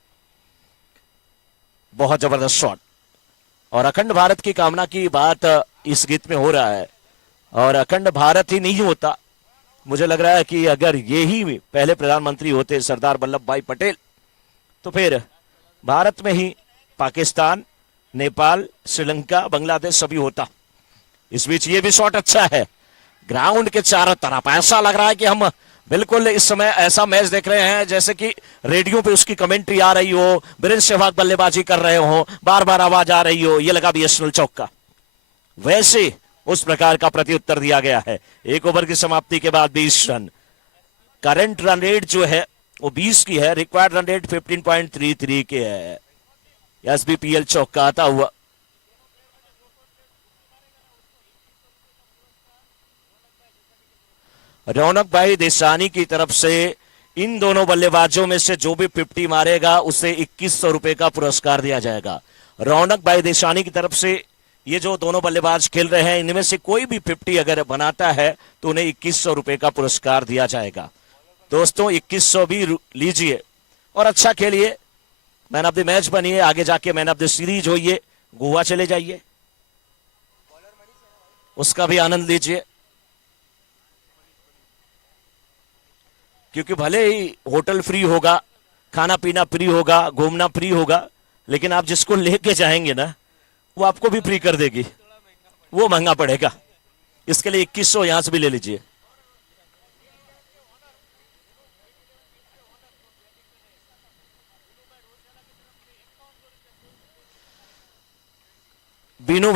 बहुत जबरदस्त शॉट और अखंड भारत की कामना की बात इस गीत में हो रहा है। और अखंड भारत ही नहीं होता, मुझे लग रहा है कि अगर ये ही पहले प्रधानमंत्री होते सरदार वल्लभ भाई पटेल, तो फिर भारत में ही पाकिस्तान, नेपाल, श्रीलंका, बांग्लादेश सभी होता। इस बीच ये भी शॉट अच्छा है, ग्राउंड के चारों तरफ ऐसा लग रहा है कि हम बिल्कुल इस समय ऐसा मैच देख रहे हैं जैसे कि रेडियो पे उसकी कमेंट्री आ रही हो, वीरेंद्र सहवाग बल्लेबाजी कर रहे हो, बार बार आवाज आ रही हो, ये लगा बीएसएनएल चौक का। वैसे उस प्रकार का प्रत्युत्तर दिया गया है। एक ओवर की समाप्ति के बाद 20 रन। करंट रन रेट जो है वो 20 की है, रिक्वायर्ड रन रेट 15.33 के है। एसबीपीएल चौका आता हुआ रौनक भाई देसानी की तरफ से इन दोनों बल्लेबाजों में से जो भी 50 मारेगा उसे 2100 रुपए का पुरस्कार दिया जाएगा। रौनक भाई देसानी की तरफ से ये जो दोनों बल्लेबाज खेल रहे हैं इनमें से कोई भी 50 अगर बनाता है तो उन्हें 2100 रुपए का पुरस्कार दिया जाएगा। दोस्तों 2100 भी लीजिए और अच्छा खेलिए, मैन ऑफ द मैच बनिए, आगे जाके मैन ऑफ द सीरीज होइए, गोवा चले जाइए, उसका भी आनंद लीजिए। क्योंकि भले ही होटल फ्री होगा, खाना पीना फ्री होगा, घूमना फ्री होगा, लेकिन आप जिसको लेके जाएंगे ना वो आपको भी फ्री कर देगी, वो महंगा पड़ेगा। इसके लिए 2100 यहां से भी ले लीजिए। बीनू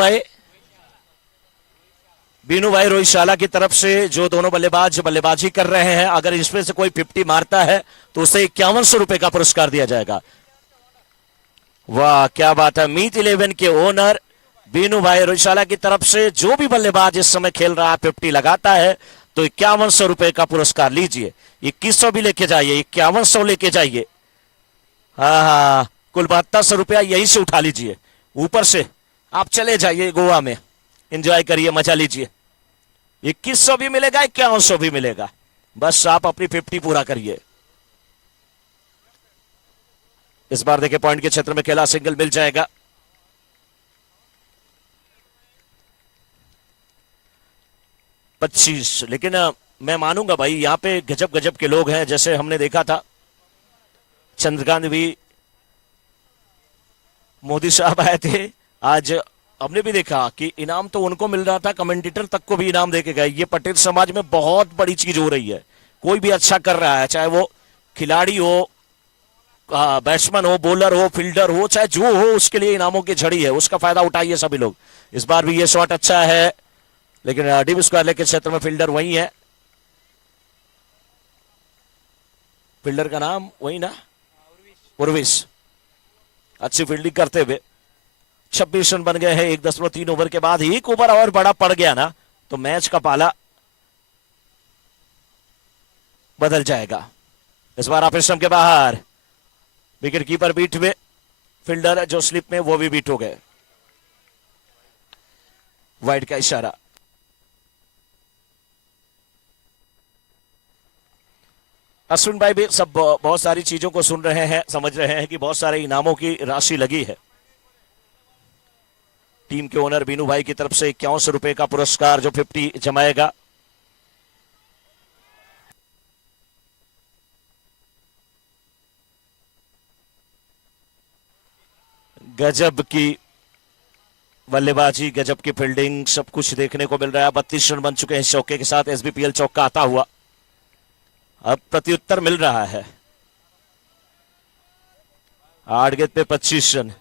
भाई रोहिशाला की तरफ से जो दोनों बल्लेबाज बल्लेबाजी कर रहे हैं, अगर इसमें से कोई 50 मारता है तो उसे 5100 रुपए का पुरस्कार दिया जाएगा। वाह क्या बात है। मीत 11 के ओनर बीनू भाई रोहिशाला की तरफ से जो भी बल्लेबाज इस समय खेल रहा है 50 लगाता है तो 5100 रुपए का पुरस्कार लीजिए। 2100 भी लेके जाइए, 5100 लेके जाइए। हाँ, कुल 7200 रुपया यहीं से उठा लीजिए, ऊपर से आप चले जाइए गोवा में, एंजॉय करिए, मजा लीजिए। 2100 भी मिलेगा, 5100 भी मिलेगा, बस आप अपनी 50 पूरा करिए। इस बार देखिए पॉइंट के क्षेत्र में खेला, सिंगल मिल जाएगा। पच्चीस, लेकिन मैं मानूंगा भाई यहां पे गजब गजब के लोग हैं। जैसे हमने देखा था चंद्रकांत भी, मोदी साहब आए थे, आज हमने भी देखा कि इनाम तो उनको मिल रहा था, कमेंटेटर तक को भी इनाम देके गए। ये पटेल समाज में बहुत बड़ी चीज हो रही है। कोई भी अच्छा कर रहा है, चाहे वो खिलाड़ी हो, बैट्समैन हो, बॉलर हो, फील्डर हो, चाहे जो हो, उसके लिए इनामों की झड़ी है, उसका फायदा उठाइए सभी लोग। इस बार भी ये शॉट अच्छा है, लेकिन डीप स्क्वायर के क्षेत्र में फील्डर वही है। फील्डर का नाम वही ना, उर्विश। अच्छी फील्डिंग करते हुए 26 रन बन गए हैं 1.3 ओवर के बाद। एक ओवर और बड़ा पड़ गया ना तो मैच का पाला बदल जाएगा। इस बार ऑपरेशन के बाहर, विकेट कीपर बीट में, फील्डर जो स्लिप में वो भी बीट हो गए। वाइड का इशारा। अश्विन भाई भी सब बहुत सारी चीजों को सुन रहे हैं, समझ रहे हैं कि बहुत सारे इनामों की राशि लगी है। टीम के ओनर बीनू भाई की तरफ से 5100 रुपए का पुरस्कार जो 50 जमाएगा। गजब की बल्लेबाजी, गजब की फील्डिंग, सब कुछ देखने को मिल रहा है। 32 रन बन चुके हैं चौके के साथ। एसबीपीएल चौका आता हुआ, अब प्रत्युत्तर मिल रहा है। 8 गेंद पे 25 रन।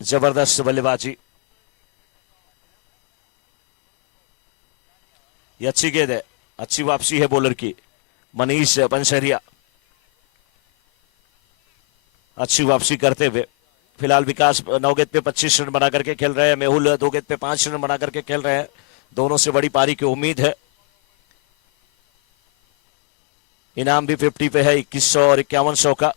जबरदस्त बल्लेबाजी, ये अच्छी गेंद है, अच्छी वापसी है बॉलर की। मनीष पंचरिया अच्छी वापसी करते हुए। फिलहाल विकास 9 गेंद पे 25 रन बना करके खेल रहे हैं। मेहुल 2 गेंद पे 5 रन बना करके खेल रहे हैं। दोनों से बड़ी पारी की उम्मीद है। इनाम भी 50 पे है, 2100 और 5100 का।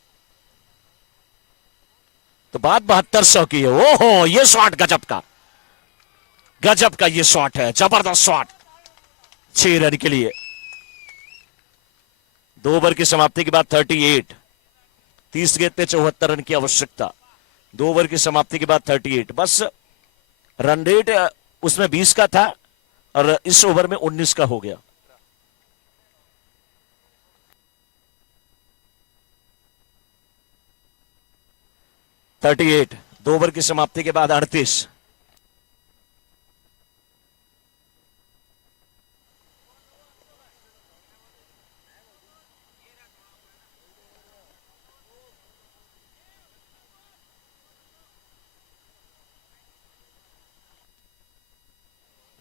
तो बात 7200 की है। ओहो, ये शॉट गजब का, गजब का ये शॉट है, जबरदस्त शॉट 6 रन के लिए। 2 ओवर की समाप्ति के बाद 38, 30 गेंद पे 74 रन की आवश्यकता। 2 ओवर की समाप्ति के बाद 38, बस रन रेट उसमें 20 का था और इस ओवर में 19 का हो गया। थर्टी एट, 2 ओवर की समाप्ति के बाद 38।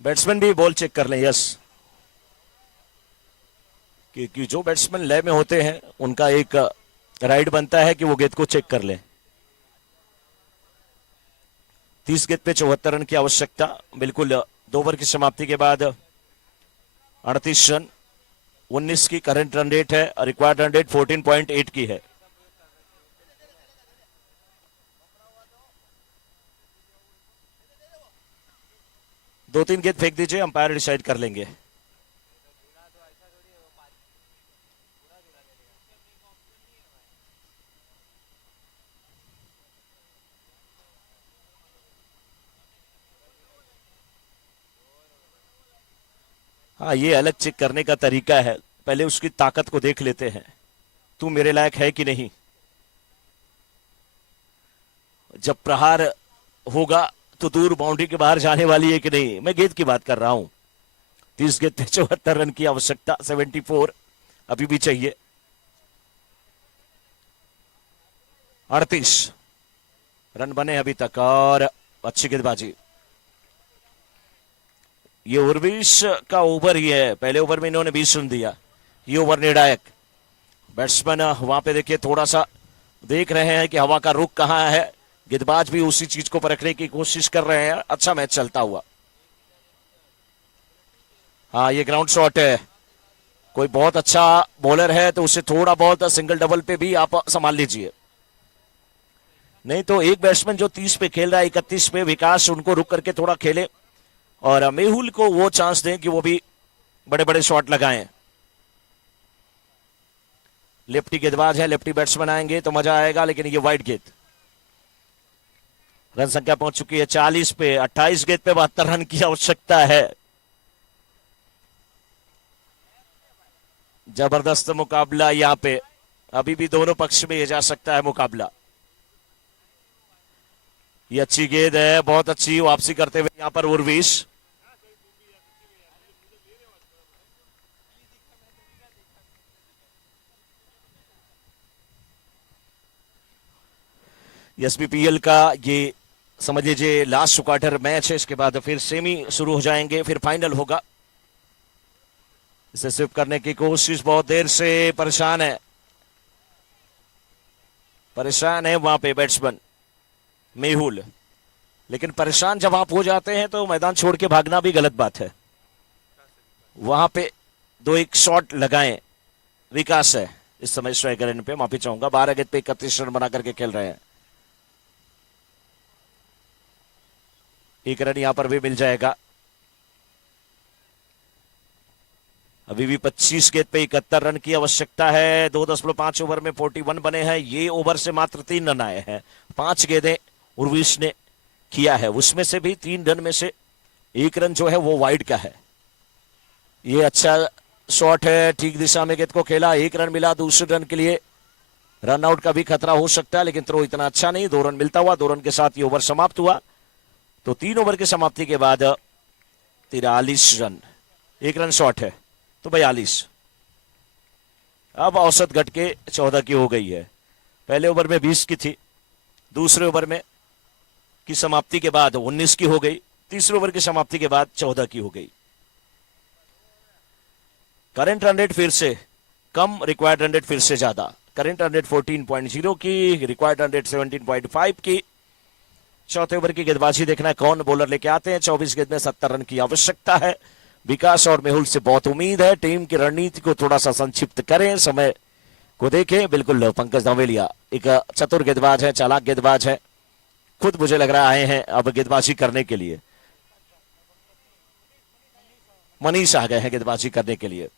बैट्समैन भी बॉल चेक कर लें, यस, क्योंकि जो बैट्समैन लय में होते हैं उनका एक राइट बनता है कि वो गेंद को चेक कर लें। 30 गेंद पे 74 रन की आवश्यकता, बिल्कुल 2 ओवर की समाप्ति के बाद 38 रन, 19 की करंट रन रेट है, रिक्वायर्ड रन रेट 14.8 की है। दो तीन गेंद फेंक दीजिए, अंपायर डिसाइड कर लेंगे। हाँ, ये अलग चेक करने का तरीका है, पहले उसकी ताकत को देख लेते हैं, तू मेरे लायक है कि नहीं। जब प्रहार होगा तो दूर बाउंड्री के बाहर जाने वाली है कि नहीं, मैं गेंद की बात कर रहा हूं। 30 गेंद पे 74 रन की आवश्यकता, 74 अभी भी चाहिए। 38 रन बने अभी तक और अच्छी गेंदबाजी। ये उर्विश का ओवर ही है, पहले ओवर में इन्होंने 20 रन दिया, ये ओवर निर्णायक। बैट्समैन वहां पे देखिए थोड़ा सा देख रहे हैं कि हवा का रुख कहां है, गेंदबाज भी उसी चीज को परखने की कोशिश कर रहे हैं। अच्छा मैच चलता हुआ। हाँ, ये ग्राउंड शॉट है, कोई बहुत अच्छा बॉलर है तो उसे थोड़ा बहुत सिंगल डबल पे भी आप संभाल लीजिए, नहीं तो एक बैट्समैन जो 30 पे खेल रहा है, 31 पे, विकास उनको रुक करके थोड़ा खेले और मेहुल को वो चांस दें कि वो भी बड़े बड़े शॉट लगाएं। लेफ्टी गेंदबाज है, लेफ्टी बैट्समैन आएंगे तो मजा आएगा, लेकिन ये वाइड गेंद। रन संख्या पहुंच चुकी है 40 पे, 28 गेंद पे 72 रन की आवश्यकता है। जबरदस्त मुकाबला यहां पे, अभी भी दोनों पक्ष में ये जा सकता है मुकाबला। ये अच्छी गेंद है, बहुत अच्छी वापसी करते हुए यहां पर उर्विश। एसबीपीएल का ये समझ लीजिए लास्ट क्वार्टर मैच है, इसके बाद फिर सेमी शुरू हो जाएंगे, फिर फाइनल होगा। इसे स्विप करने की कोशिश, बहुत देर से परेशान है वहां पे बैट्समैन मेहुल, लेकिन परेशान जब आप हो जाते हैं तो मैदान छोड़ के भागना भी गलत बात है। वहां पे 2-1 शॉट लगाएं। विकास है इस समय स्ट्राइकर एंड पे, माफी चाहूंगा, 12 गेंद पे 31 रन बना करके खेल रहे हैं। एक रन यहां पर भी मिल जाएगा। अभी भी 25 गेंद पे 71 रन की आवश्यकता है। 2.5 ओवर में 41 बने हैं, ये ओवर से मात्र 3 रन आए हैं। 5 गेंदें उर्विश ने किया है, उसमें से भी 3 रन में से 1 रन जो है वो वाइड का है। ये अच्छा शॉट है, ठीक दिशा में गेंद को खेला, 1 रन मिला। दूसरे रन के लिए रन आउट का भी खतरा हो सकता है, लेकिन थ्रो इतना अच्छा नहीं। 2 रन मिलता हुआ, 2 रन के साथ ये ओवर समाप्त हुआ। तो 3 ओवर की समाप्ति के बाद 43 रन, 1 रन शॉट है तो 42। अब औसत घट के 14 की हो गई है। पहले ओवर में 20 की थी, दूसरे ओवर में की समाप्ति के बाद 19 की हो गई, तीसरे ओवर की समाप्ति के बाद 14 की हो गई। करंट रन रेट फिर से कम, रिक्वायर्ड रन रेट फिर से ज्यादा। करंट रन रेट 14.0 की, रिक्वायर्ड रन रेट 17.5 की। चौथे ओवर की गेंदबाजी देखना है, कौन बॉलर लेके आते हैं। 24 गेंद में 70 रन की आवश्यकता है। विकास और मेहुल से बहुत उम्मीद है, टीम की रणनीति को थोड़ा सा संक्षिप्त करें, समय को देखें। बिल्कुल पंकज धावेलिया एक चतुर गेंदबाज है, चालाक गेंदबाज है, खुद मुझे लग रहा आए हैं अब गेंदबाजी करने के लिए। मनीष आ गए हैं गेंदबाजी करने के लिए।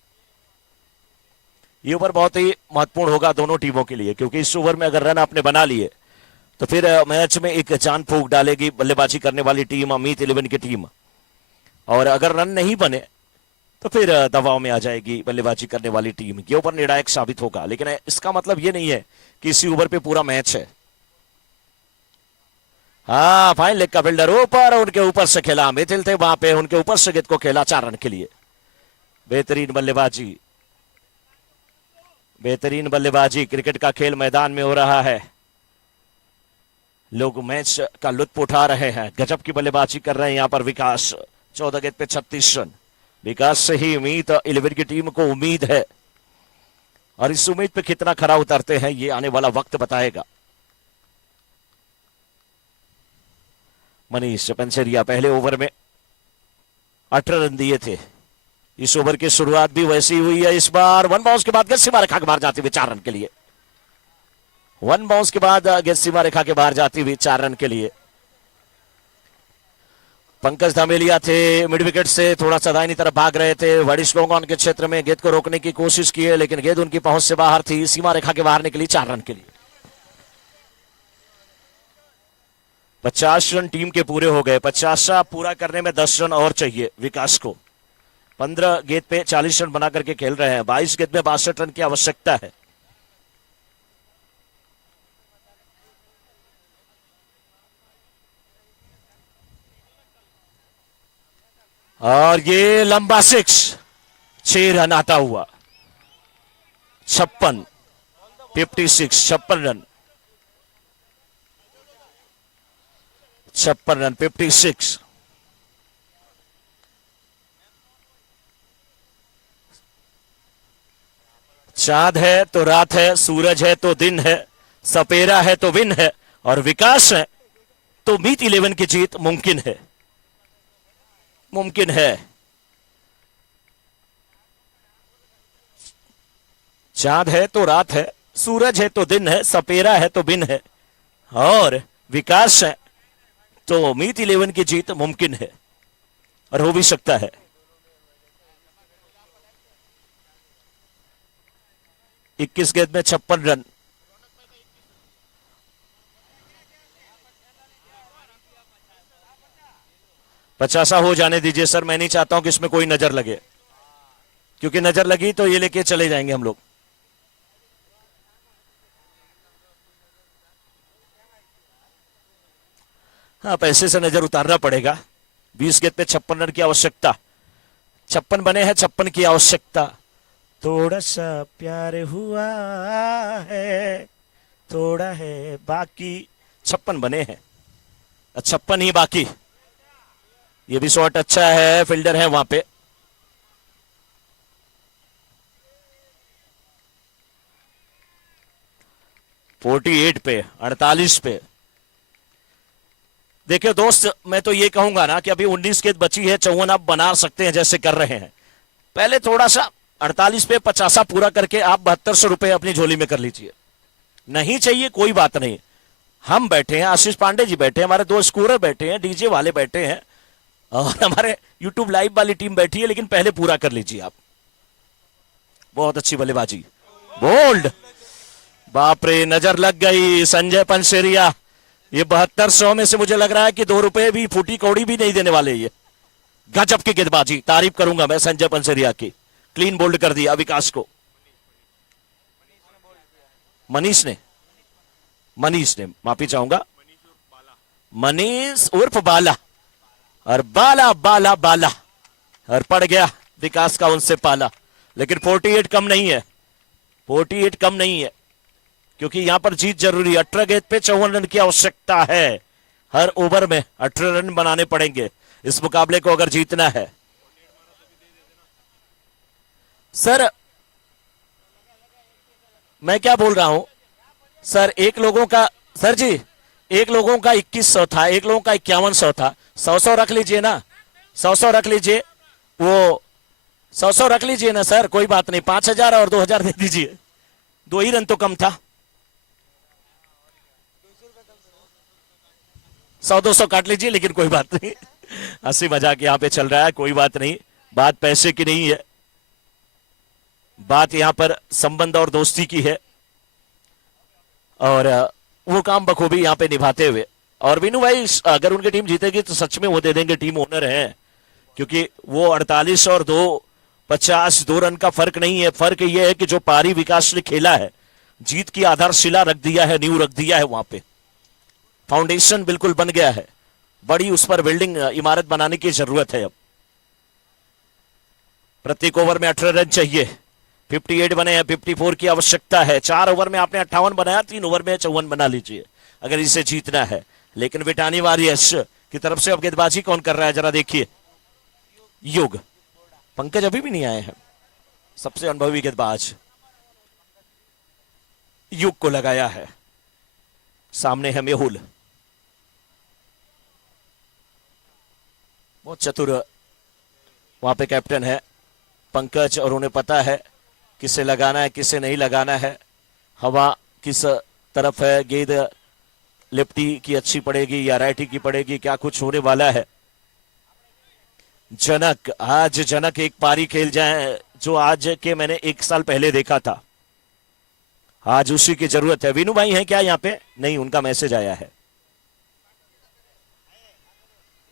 ये ओवर बहुत ही महत्वपूर्ण होगा दोनों टीमों के लिए, क्योंकि इस ओवर में अगर रन आपने बना लिए तो फिर मैच में एक जान फूंक डालेगी बल्लेबाजी करने वाली टीम, अमित 11 की टीम। और अगर रन नहीं बने तो फिर दबाव में आ जाएगी बल्लेबाजी करने वाली टीम। ये ओवर निर्णायक साबित होगा, लेकिन इसका मतलब ये नहीं है कि इसी ओवर पे पूरा मैच है। हाँ, फाइन लेग का फील्डर ऊपर, उनके ऊपर से खेला, मिथिल थे वहां पे, उनके ऊपर से गेंद को खेला 4 रन के लिए। बेहतरीन बल्लेबाजी, बेहतरीन बल्लेबाजी। क्रिकेट का खेल मैदान में हो रहा है, लोग मैच का लुत्फ उठा रहे हैं। गजब की बल्लेबाजी कर रहे हैं यहाँ पर विकास। 14 गेंद पे 36 रन। विकास से ही उम्मीद 11 की टीम को उम्मीद है, और इस उम्मीद पे कितना खरा उतरते हैं ये आने वाला वक्त बताएगा। मनीष पंचेरिया पहले ओवर में 18 रन दिए थे। इस ओवर की शुरुआत भी वैसी हुई है। इस बार वन बाउंस के बाद गेंद सीमा रेखा के बाहर जाते हुए 4 रन के लिए। वन बाउंस के बाद गेंद सीमा रेखा के बाहर जाती हुई 4 रन के लिए। पंकज धामेलिया थे मिड विकेट से, थोड़ा सा दाहिनी तरफ भाग रहे थे। वडिश लोंगॉन के क्षेत्र में गेंद को रोकने की कोशिश की है, लेकिन गेंद उनकी पहुंच से बाहर थी। सीमा रेखा के बाहर निकली 4 रन के लिए। 50 रन टीम के पूरे हो गए। 50 पूरा करने में 10 रन और चाहिए विकास को। 15 गेंद पे 40 रन बना करके खेल रहे हैं। 22 गेंद में 62 रन की आवश्यकता है। और ये लंबा 6 रन आता हुआ। 56 रन 56। चांद है तो रात है, सूरज है तो दिन है, सपेरा है तो विन है, और विकास है तो मीत 11 की जीत मुमकिन है। मुमकिन है। चांद है तो रात है, सूरज है तो दिन है, सपेरा है तो बिन है, और विकास है तो मीत 11 की जीत मुमकिन है, और हो भी सकता है। 21 गेंद में 56 रन। पचासा हो जाने दीजिए सर, मैं नहीं चाहता हूं कि इसमें कोई नजर लगे, क्योंकि नजर लगी तो ये लेके चले जाएंगे हम लोग। हाँ, पैसे से नजर उतारना पड़ेगा। 20 गेंद पे 56 रन की आवश्यकता। 56 बने हैं, 56 की आवश्यकता। थोड़ा सा प्यार हुआ है, थोड़ा है बाकी। 56 बने हैं, 56 ही बाकी। ये भी शॉट अच्छा है, फील्डर है वहां पे। पे 48 पे। देखिए दोस्त, मैं तो ये कहूंगा ना कि अभी 19 गेंद बची है, 54 आप बना सकते हैं जैसे कर रहे हैं। पहले थोड़ा सा 48 पे 50 पूरा करके आप 7200 रुपए अपनी झोली में कर लीजिए। नहीं चाहिए कोई बात नहीं, हम बैठे हैं, आशीष पांडे जी बैठे हैं, हमारे 2 स्कोरर बैठे हैं, डीजे वाले बैठे हैं, और हमारे यूट्यूब लाइव वाली टीम बैठी है, लेकिन पहले पूरा कर लीजिए आप। बहुत अच्छी बल्लेबाजी, बोल्ड। बाप रे, नजर लग गई संजय पंसेरिया। ये 7200 में से मुझे लग रहा है कि 2 रुपए भी, फूटी कौड़ी भी नहीं देने वाले। ये गजब की गेंदबाजी, तारीफ करूंगा मैं संजय पंसेरिया की। क्लीन बोल्ड कर दिया विकास को। मनीष ने माफी चाहूंगा, मनीष उर्फ बाला, और बाला बाला बाला, और पड़ गया विकास का उनसे पाला। लेकिन 48 कम नहीं है, 48 कम नहीं है, क्योंकि यहां पर जीत जरूरी है। 18 गेंद पे 54 रन की आवश्यकता है। हर ओवर में 18 रन बनाने पड़ेंगे इस मुकाबले को अगर जीतना है। सर मैं क्या बोल रहा हूं सर, एक लोगों का, सर जी एक लोगों का 2100 था, एक लोगों का 5100 था। 100 रख लीजिए ना, 100 रख लीजिए, वो 100 रख लीजिए ना सर, कोई बात नहीं। 5000 और 2000 दे दीजिए, 2 ही रन तो कम था। 100-200 काट लीजिए, लेकिन कोई बात नहीं। हंसी मजाक यहाँ पे चल रहा है, कोई बात नहीं। बात पैसे की नहीं है, बात यहां पर संबंध और दोस्ती की है, और वो काम बखूबी यहां पे निभाते हुए। और विनू भाई, अगर उनकी टीम जीतेगी तो सच में वो दे देंगे, टीम ओनर हैं, क्योंकि वो 48 और 50 2 रन का फर्क नहीं है। फर्क ये है कि जो पारी विकास ने खेला है, जीत की आधारशिला रख दिया है, नींव रख दिया है, वहां पे फाउंडेशन बिल्कुल बन गया है। बड़ी उस पर बिल्डिंग, इमारत बनाने की जरूरत है अब। प्रत्येक ओवर में 18 रन चाहिए। 58 बने हैं, 54 की आवश्यकता है। 4 ओवर में आपने 58 बनाया, 3 ओवर में 54 बना लीजिए अगर इसे जीतना है। लेकिन विटानी वॉरियर्स की तरफ से अब गेंदबाजी कौन कर रहा है, जरा देखिए। युग, पंकज अभी भी नहीं आए हैं, सबसे अनुभवी गेंदबाज युग को लगाया है। सामने है मेहुल, बहुत चतुर वहां पे कैप्टन है पंकज, और उन्हें पता है किसे लगाना है किसे नहीं लगाना है, हवा किस तरफ है, गेंद लेफ्टी की अच्छी पड़ेगी या राइटी की पड़ेगी, क्या कुछ होने वाला है। जनक, आज जनक एक पारी खेल जाए जो आज के मैंने 1 साल पहले देखा था, आज उसी की जरूरत है। विनू भाई हैं क्या यहाँ पे? नहीं, उनका मैसेज आया है।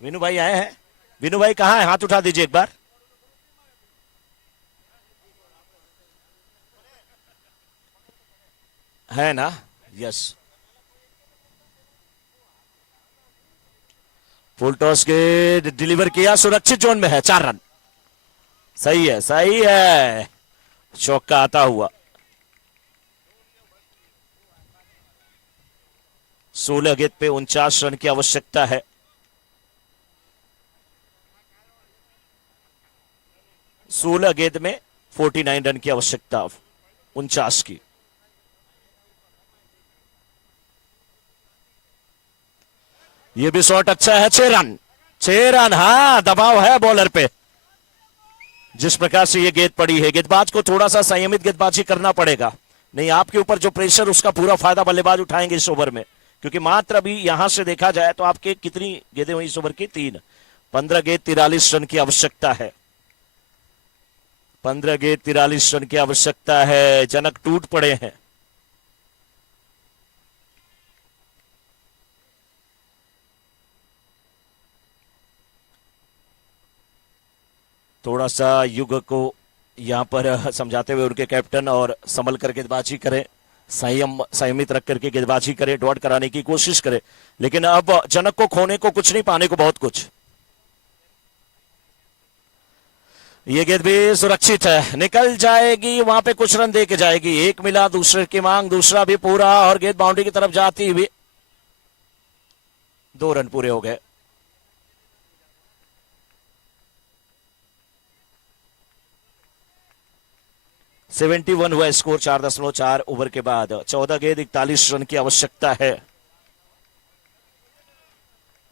विनू भाई आए हैं? विनू भाई कहाँ है? हाथ उठा दीजिए एक बार। है ना? यस। फुल टॉस के डिलीवर किया, सुरक्षित जोन में है, 4 रन। सही है, सही है, चौका आता हुआ। 16 गेंद पे 49 रन की आवश्यकता है। 16 गेंद में 49 रन की आवश्यकता, 49 की। ये भी शॉट अच्छा है, 6 रन, 6 रन। हाँ, दबाव है बॉलर पे। जिस प्रकार से ये गेंद पड़ी है, गेंदबाज को थोड़ा सा संयमित गेंदबाजी करना पड़ेगा, नहीं आपके ऊपर जो प्रेशर उसका पूरा फायदा बल्लेबाज उठाएंगे इस ओवर में। क्योंकि मात्र अभी यहां से देखा जाए तो आपके कितनी गेंदें हुई इस ओवर की? 3। 15 गेंद 43 रन की आवश्यकता है, 15 गेंद 43 रन की आवश्यकता है। जनक टूट पड़े हैं। थोड़ा सा युग को यहां पर समझाते हुए उनके कैप्टन, और संभल कर गेंदबाजी करें, संयमित रख करके गेंदबाजी करे, डॉट कराने की कोशिश करे। लेकिन अब जनक को खोने को कुछ नहीं, पाने को बहुत कुछ। ये गेंद भी सुरक्षित है, निकल जाएगी, वहां पे कुछ रन दे के जाएगी। एक मिला, दूसरे की मांग, दूसरा भी पूरा, और गेंद बाउंड्री की तरफ जाती हुई 2 रन पूरे हो गए। सेवेंटी 71 हुआ स्कोर 4.4 ओवर के बाद। 14 गेंद 41 रन की आवश्यकता है,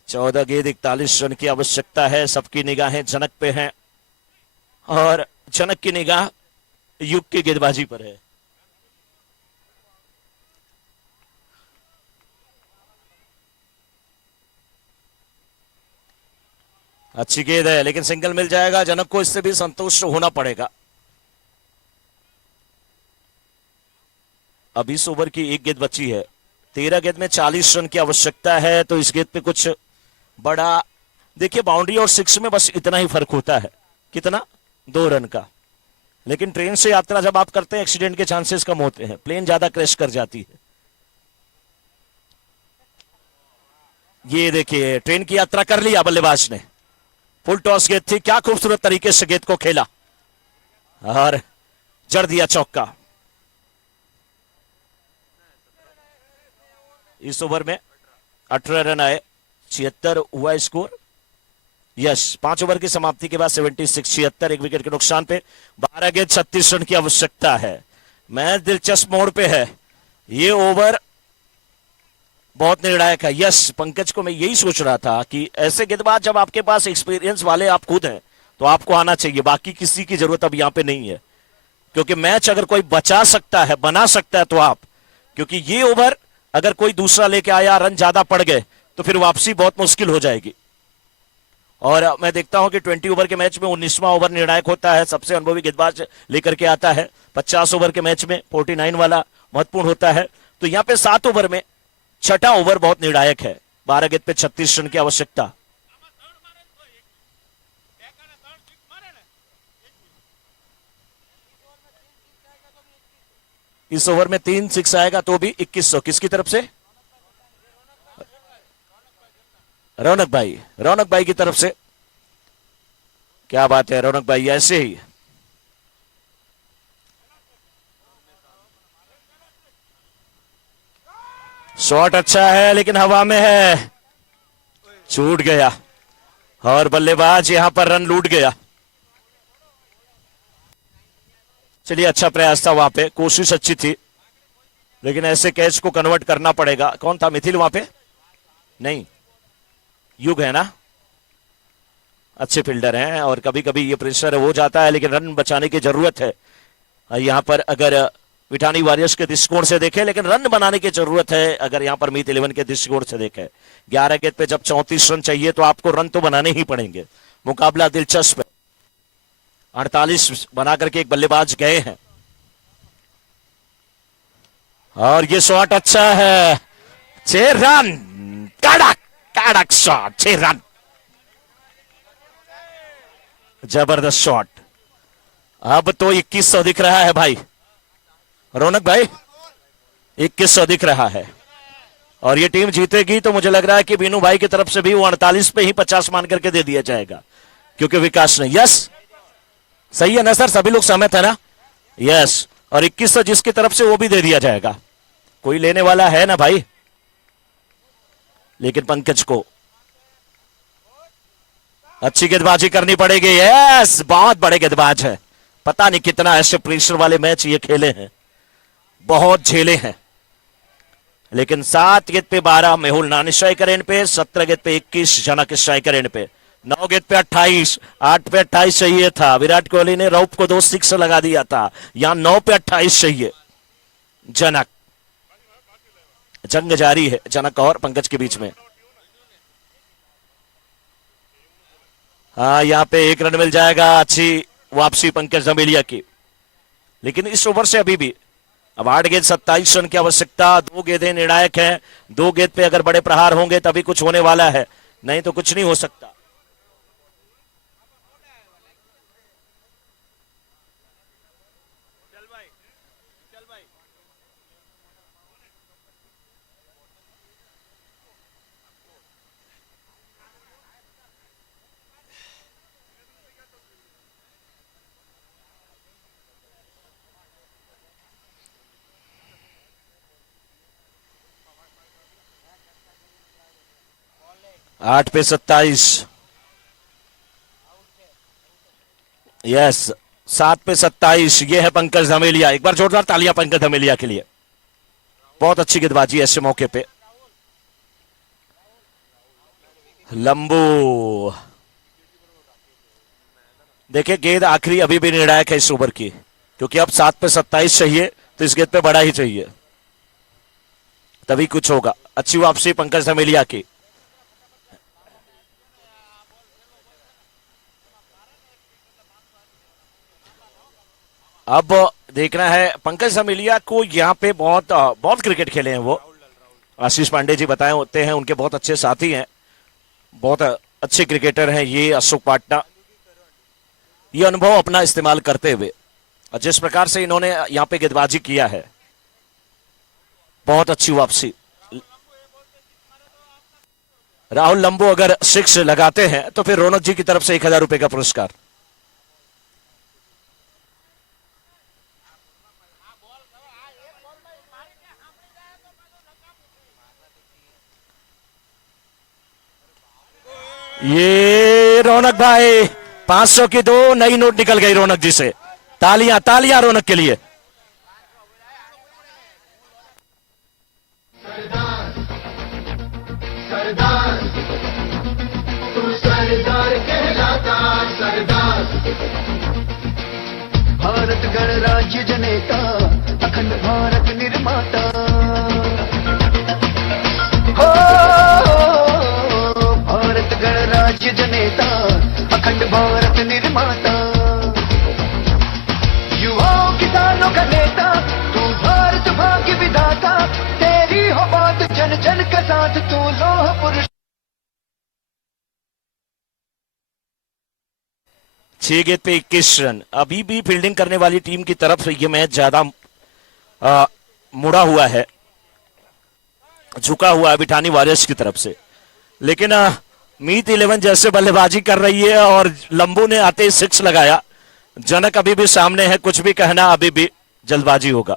14 गेंद 41 रन की आवश्यकता है। सबकी निगाहें जनक पे हैं, और जनक की निगाह युग की गेंदबाजी पर है। अच्छी गेंद है, लेकिन सिंगल मिल जाएगा। जनक को इससे भी संतुष्ट होना पड़ेगा। अब इस ओवर की एक गेंद बची है, 13 गेंद में 40 रन की आवश्यकता है। तो इस गेंद पे कुछ बड़ा, देखिए बाउंड्री और 6 में बस इतना ही फर्क होता है। कितना? 2 रन का। लेकिन ट्रेन से यात्रा जब आप करते हैं, एक्सीडेंट के चांसेस कम होते हैं, प्लेन ज्यादा क्रैश कर जाती है। ये देखिए, ट्रेन की यात्रा कर लिया बल्लेबाज ने। फुल टॉस गेंद थी, क्या खूबसूरत तरीके से गेंद को खेला और जड़ दिया चौका। इस ओवर में 18 रन आए, 76 हुआ स्कोर। यस, 5 ओवर की समाप्ति के बाद 76, 76, 1 विकेट के नुकसान पे। 12 गेंद 36 रन की आवश्यकता है। मैच दिलचस्प मोड़ पे है। ये ओवर बहुत निर्णायक है। यस, पंकज को मैं यही सोच रहा था कि ऐसे गेंदबाज जब आपके पास एक्सपीरियंस वाले आप खुद हैं तो आपको आना चाहिए, बाकी किसी की जरूरत अब यहां पे नहीं है। क्योंकि मैच अगर कोई बचा सकता है, बना सकता है तो आप, क्योंकि ये ओवर अगर कोई दूसरा लेके आया, रन ज्यादा पड़ गए तो फिर वापसी बहुत मुश्किल हो जाएगी। और मैं देखता हूं कि 20 ओवर के मैच में 19वां ओवर निर्णायक होता है, सबसे अनुभवी गेंदबाज लेकर के आता है। 50 ओवर के मैच में 49 वाला महत्वपूर्ण होता है। तो यहां पे 7 ओवर में 6ठा ओवर बहुत निर्णायक है। 12 गेंद पे 36 रन की आवश्यकता। इस ओवर में 3 6 आएगा तो भी 2100 किसकी तरफ से? रौनक भाई की तरफ से। क्या बात है रौनक भाई, ऐसे ही शॉट अच्छा है लेकिन हवा में है, छूट गया और बल्लेबाज यहां पर रन लूट गया। चलिए, अच्छा प्रयास था वहां पे, कोशिश अच्छी थी, लेकिन ऐसे कैच को कन्वर्ट करना पड़ेगा। कौन था, मिथिल वहां पे? नहीं, युग है ना। अच्छे फील्डर हैं और कभी कभी ये प्रेशर हो जाता है, लेकिन रन बचाने की जरूरत है यहां पर। अगर विठानी वॉरियर्स के दृष्टिकोण से देखें, लेकिन रन बनाने की जरूरत है अगर यहां पर मीत 11 के दृष्टिकोण से देखें। 11 गेंद पे जब 34 रन चाहिए तो आपको रन तो बनाने ही पड़ेंगे। मुकाबला दिलचस्प है। 48 बना करके एक बल्लेबाज गए हैं और ये शॉट अच्छा है। 6 रन, कड़क कड़क शॉट, 6 रन, जबरदस्त शॉट। अब तो 2100 दिख रहा है भाई, रौनक भाई, 2100 दिख रहा है और ये टीम जीतेगी तो मुझे लग रहा है कि बीनू भाई की तरफ से भी वो 48 पे ही 50 मान करके दे दिया जाएगा, क्योंकि विकास ने, यस सही है ना सर, सभी लोग सहमत है ना? यस, और 2100 जिसकी तरफ से वो भी दे दिया जाएगा, कोई लेने वाला है ना भाई। लेकिन पंकज को अच्छी गेंदबाजी करनी पड़ेगी। यस, बहुत बड़े गेंदबाज है, पता नहीं कितना ऐसे प्रेशर वाले मैच ये खेले हैं, बहुत झेले हैं। लेकिन 7 गेंद पे 12 मेहुल नानी स्ट्राइकर एंड पे, 17 गेंद पे 21 जनक स्ट्राइकर एंड पे, 9 गेंद पे 28, 8 पे 28 चाहिए था। विराट कोहली ने रऊफ को 2 6 लगा दिया था, यहां 9 पे 28 चाहिए। जनक, जंग जारी है जनक और पंकज के बीच में। हाँ, यहां पे 1 रन मिल जाएगा, अच्छी वापसी पंकज धमेलिया की। लेकिन इस ओवर से अभी भी अब 8 गेंद 27 रन की आवश्यकता, 2 गेंदें निर्णायक हैं। 2 गेंद पे अगर बड़े प्रहार होंगे तभी कुछ होने वाला है, नहीं तो कुछ नहीं हो सकता। आठ पे 27, यस, 7 पे 27, ये है पंकज धमेलिया। एक बार जोरदार तालियां पंकज धमेलिया के लिए, बहुत अच्छी गेंदबाजी ऐसे मौके पे। लंबू, देखिए गेंद आखिरी अभी भी निर्णायक है इस ओवर की, क्योंकि अब 7 पे 27 चाहिए तो इस गेंद पे बड़ा ही चाहिए, तभी कुछ होगा। अच्छी वापसी पंकज धमेलिया की। अब देखना है पंकज धमेलिया को, यहाँ पे बहुत बहुत क्रिकेट खेले हैं वो। आशीष पांडे जी बताए होते हैं, उनके बहुत अच्छे साथी हैं, बहुत अच्छे क्रिकेटर हैं ये अशोक पाटना। ये अनुभव अपना इस्तेमाल करते हुए और जिस प्रकार से इन्होंने यहाँ पे गेंदबाजी किया है, बहुत अच्छी वापसी। राहुल लंबू अगर 6 लगाते हैं तो फिर रौनक जी की तरफ से 1000 रुपए का पुरस्कार। ये रौनक भाई, 500 की 2 नई नोट निकल गई रौनक जी से। तालियां तालियां रौनक के लिए। सरदार, तू सरदार कहलाता सरदार। भारत गणराज्य जनेता, अखंड भारत निर्माता। हो भारत गणराज्य जनेता, अखंड भारत निर्माता। युवाओं किसानों का नेता, तू भारत भाग्य विधाता। तेरी हो बात जन जन का साथ, तू लोह पुरुष। 6 गेंद पे 21 रन। अभी भी फील्डिंग करने वाली टीम की तरफ से ये मैच ज्यादा मुड़ा हुआ है, झुका हुआ है बिठानी वॉरियर्स की तरफ से। लेकिन मीत 11 जैसे बल्लेबाजी कर रही है और लंबू ने आते ही 6 लगाया। जनक अभी भी सामने है, कुछ भी कहना अभी भी जल्दबाजी होगा।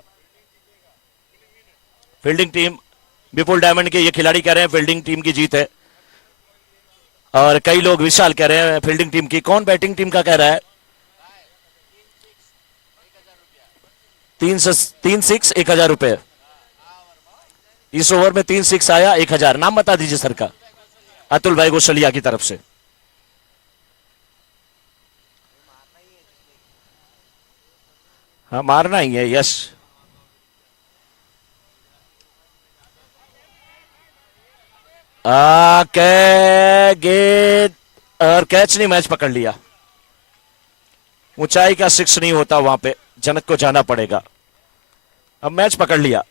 फील्डिंग टीम, विपुल डायमंड के ये खिलाड़ी कह रहे हैं फील्डिंग टीम की जीत है, और कई लोग विशाल कह रहे हैं फील्डिंग टीम की। कौन बैटिंग टीम का कह रहा है? तीन सिक्स 1,000 रुपए। इस ओवर में 3 सिक्स आया 1,000। नाम बता दीजिए सर का। अतुल भाई गोशलिया की तरफ से। हाँ मारना ही है, यस। गेंद और कैच नहीं, मैच पकड़ लिया। ऊंचाई का 6 नहीं होता वहां पे, जनक को जाना पड़ेगा। अब मैच पकड़ लिया।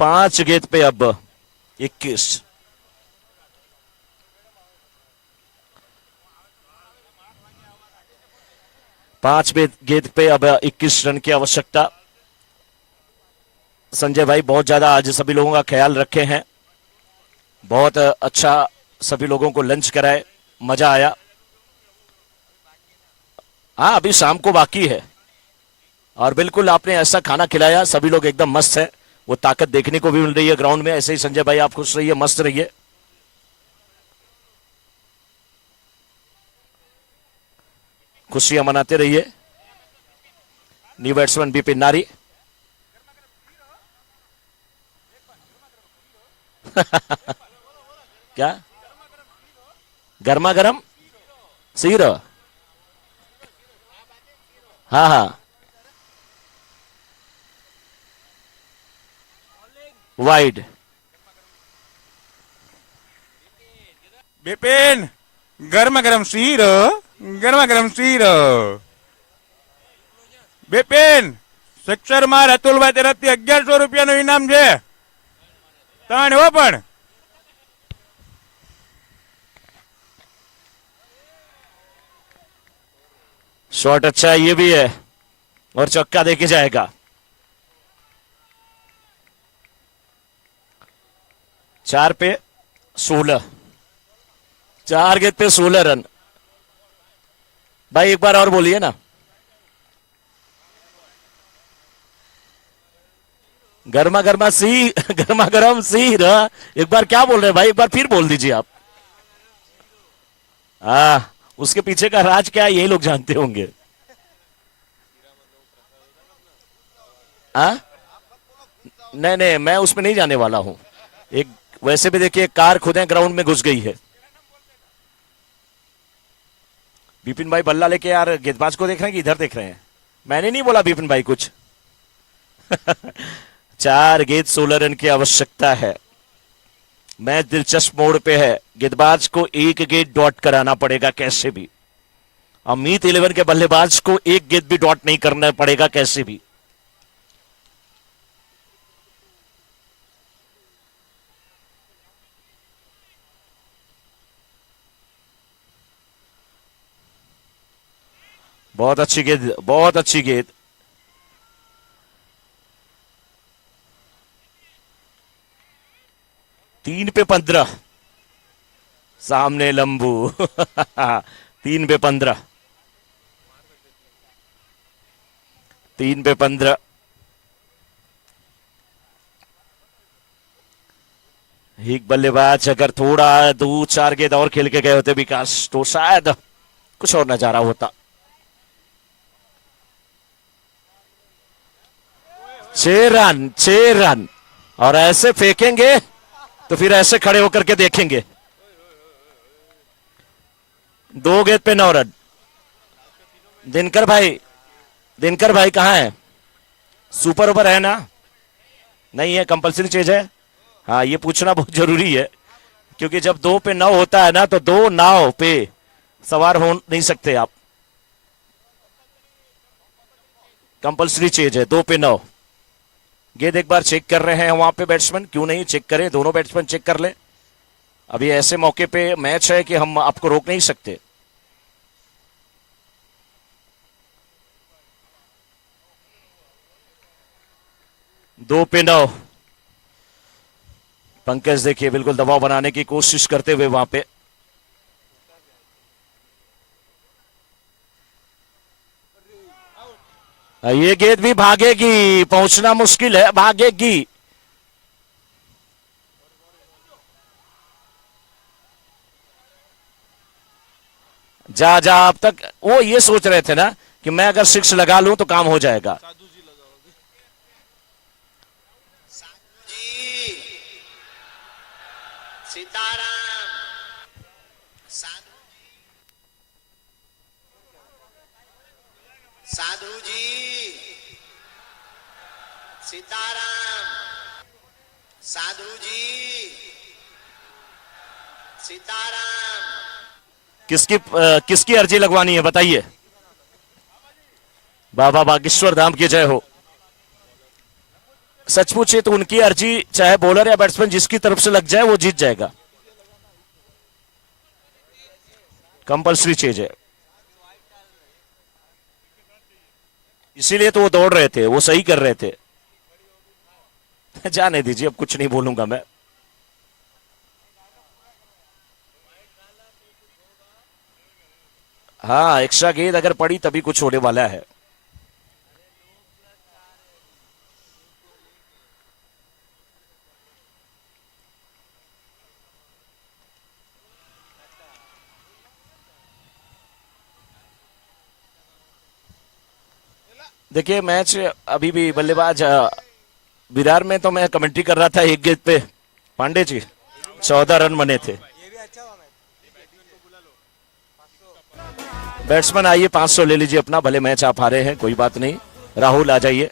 5 गेंद पे अब 21। पांच गेंद पे अब 21 रन की आवश्यकता। संजय भाई बहुत ज्यादा आज सभी लोगों का ख्याल रखे हैं, बहुत अच्छा सभी लोगों को लंच कराए, मजा आया। हाँ अभी शाम को बाकी है, और बिल्कुल आपने ऐसा खाना खिलाया, सभी लोग एकदम मस्त है। वो ताकत देखने को भी मिल रही है ग्राउंड में। ऐसे ही संजय भाई आप खुश रहिए, मस्त रहिए। खुशियां मनाते रहिए। न्यू बैट्समैन बिपिन नारी। क्या गर्मा गर्म सीर? हाँ हाँ वाइड। बिपिन गर्मा गर्म सीरो, गर्मा गर्म सीरो। बिपिन સિક્સર માર અતુલભાઈ તરફથી 1100 રૂપિયાનું ઇનામ છે તાણ હો પણ शॉट अच्छा है, ये भी है, और चौका देके जाएगा। 4 पे 16, 4 गेंद पे 16 रन। भाई एक बार और बोलिए ना। गर्मा गर्मा सी गर्मा गर्म सी एक बार क्या बोल रहे हैं भाई, एक बार फिर बोल दीजिए आप। उसके पीछे का राज क्या है यही लोग जानते होंगे। नहीं नहीं मैं उसमें नहीं जाने वाला हूं। एक वैसे भी देखिए कार खुद ग्राउंड में घुस गई है। बिपिन भाई बल्ला लेके यार गेंदबाज को देख रहे हैं कि इधर देख रहे हैं? मैंने नहीं बोला बिपिन भाई कुछ। 4 गेंद 16 रन की आवश्यकता है। मैच दिलचस्प मोड़ पे है। गेंदबाज को 1 गेंद डॉट कराना पड़ेगा कैसे भी। अमित 11 के बल्लेबाज को 1 गेंद भी डॉट नहीं करना पड़ेगा कैसे भी। बहुत अच्छी गेंद, बहुत अच्छी गेंद। तीन पे 15 सामने लंबू। 3 पे 15, 3 पे 15। एक बल्लेबाज अगर थोड़ा 2-4 गेंद और खेल के गए होते विकास तो शायद कुछ और नजारा होता। 6 रन, 6 रन। और ऐसे फेंकेंगे तो फिर ऐसे खड़े होकर के देखेंगे। 2 गेंद पे 9 रन। दिनकर भाई कहां है? सुपर ओवर है ना? नहीं है, कंपलसरी चीज है। हाँ ये पूछना बहुत जरूरी है, क्योंकि जब 2 पे 9 होता है ना तो 2 नाव पे सवार हो नहीं सकते आप। कंपलसरी चीज है 2 पे 9। गेंद एक बार चेक कर रहे हैं वहां पे बैट्समैन, क्यों नहीं चेक करें, दोनों बैट्समैन चेक कर ले। अभी ऐसे मौके पे मैच है कि हम आपको रोक नहीं सकते। दो पे 9। पंकज देखिए बिल्कुल दबाव बनाने की कोशिश करते हुए वहां पे। ये गेंद भी भागेगी, पहुंचना मुश्किल है, भागेगी। जा अब तक वो ये सोच रहे थे ना कि मैं अगर 6 लगा लूं तो काम हो जाएगा। साधु जी सीताराम, साधु जी सीताराम। किसकी अर्जी लगवानी है बताइए। बाबा बागेश्वर धाम की जय हो। सच पूछे तो उनकी अर्जी चाहे बॉलर या बैट्समैन जिसकी तरफ से लग जाए वो जीत जाएगा, कंपल्सरी चीज है। इसीलिए तो वो दौड़ रहे थे, वो सही कर रहे थे। जाने दीजिए, अब कुछ नहीं बोलूंगा मैं। हाँ, एक्स्ट्रा गेंद अगर पड़ी तभी कुछ होने वाला है। देखिए मैच अभी भी बल्लेबाज विरार में तो मैं कमेंट्री कर रहा था, एक गेंद पे पांडे जी 14 रन बने थे। बैट्समैन आइए 500 ले लीजिए अपना, भले मैच आप हारे हैं कोई बात नहीं। राहुल आ जाइए।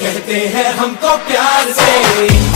कहते हैं हमको प्यार से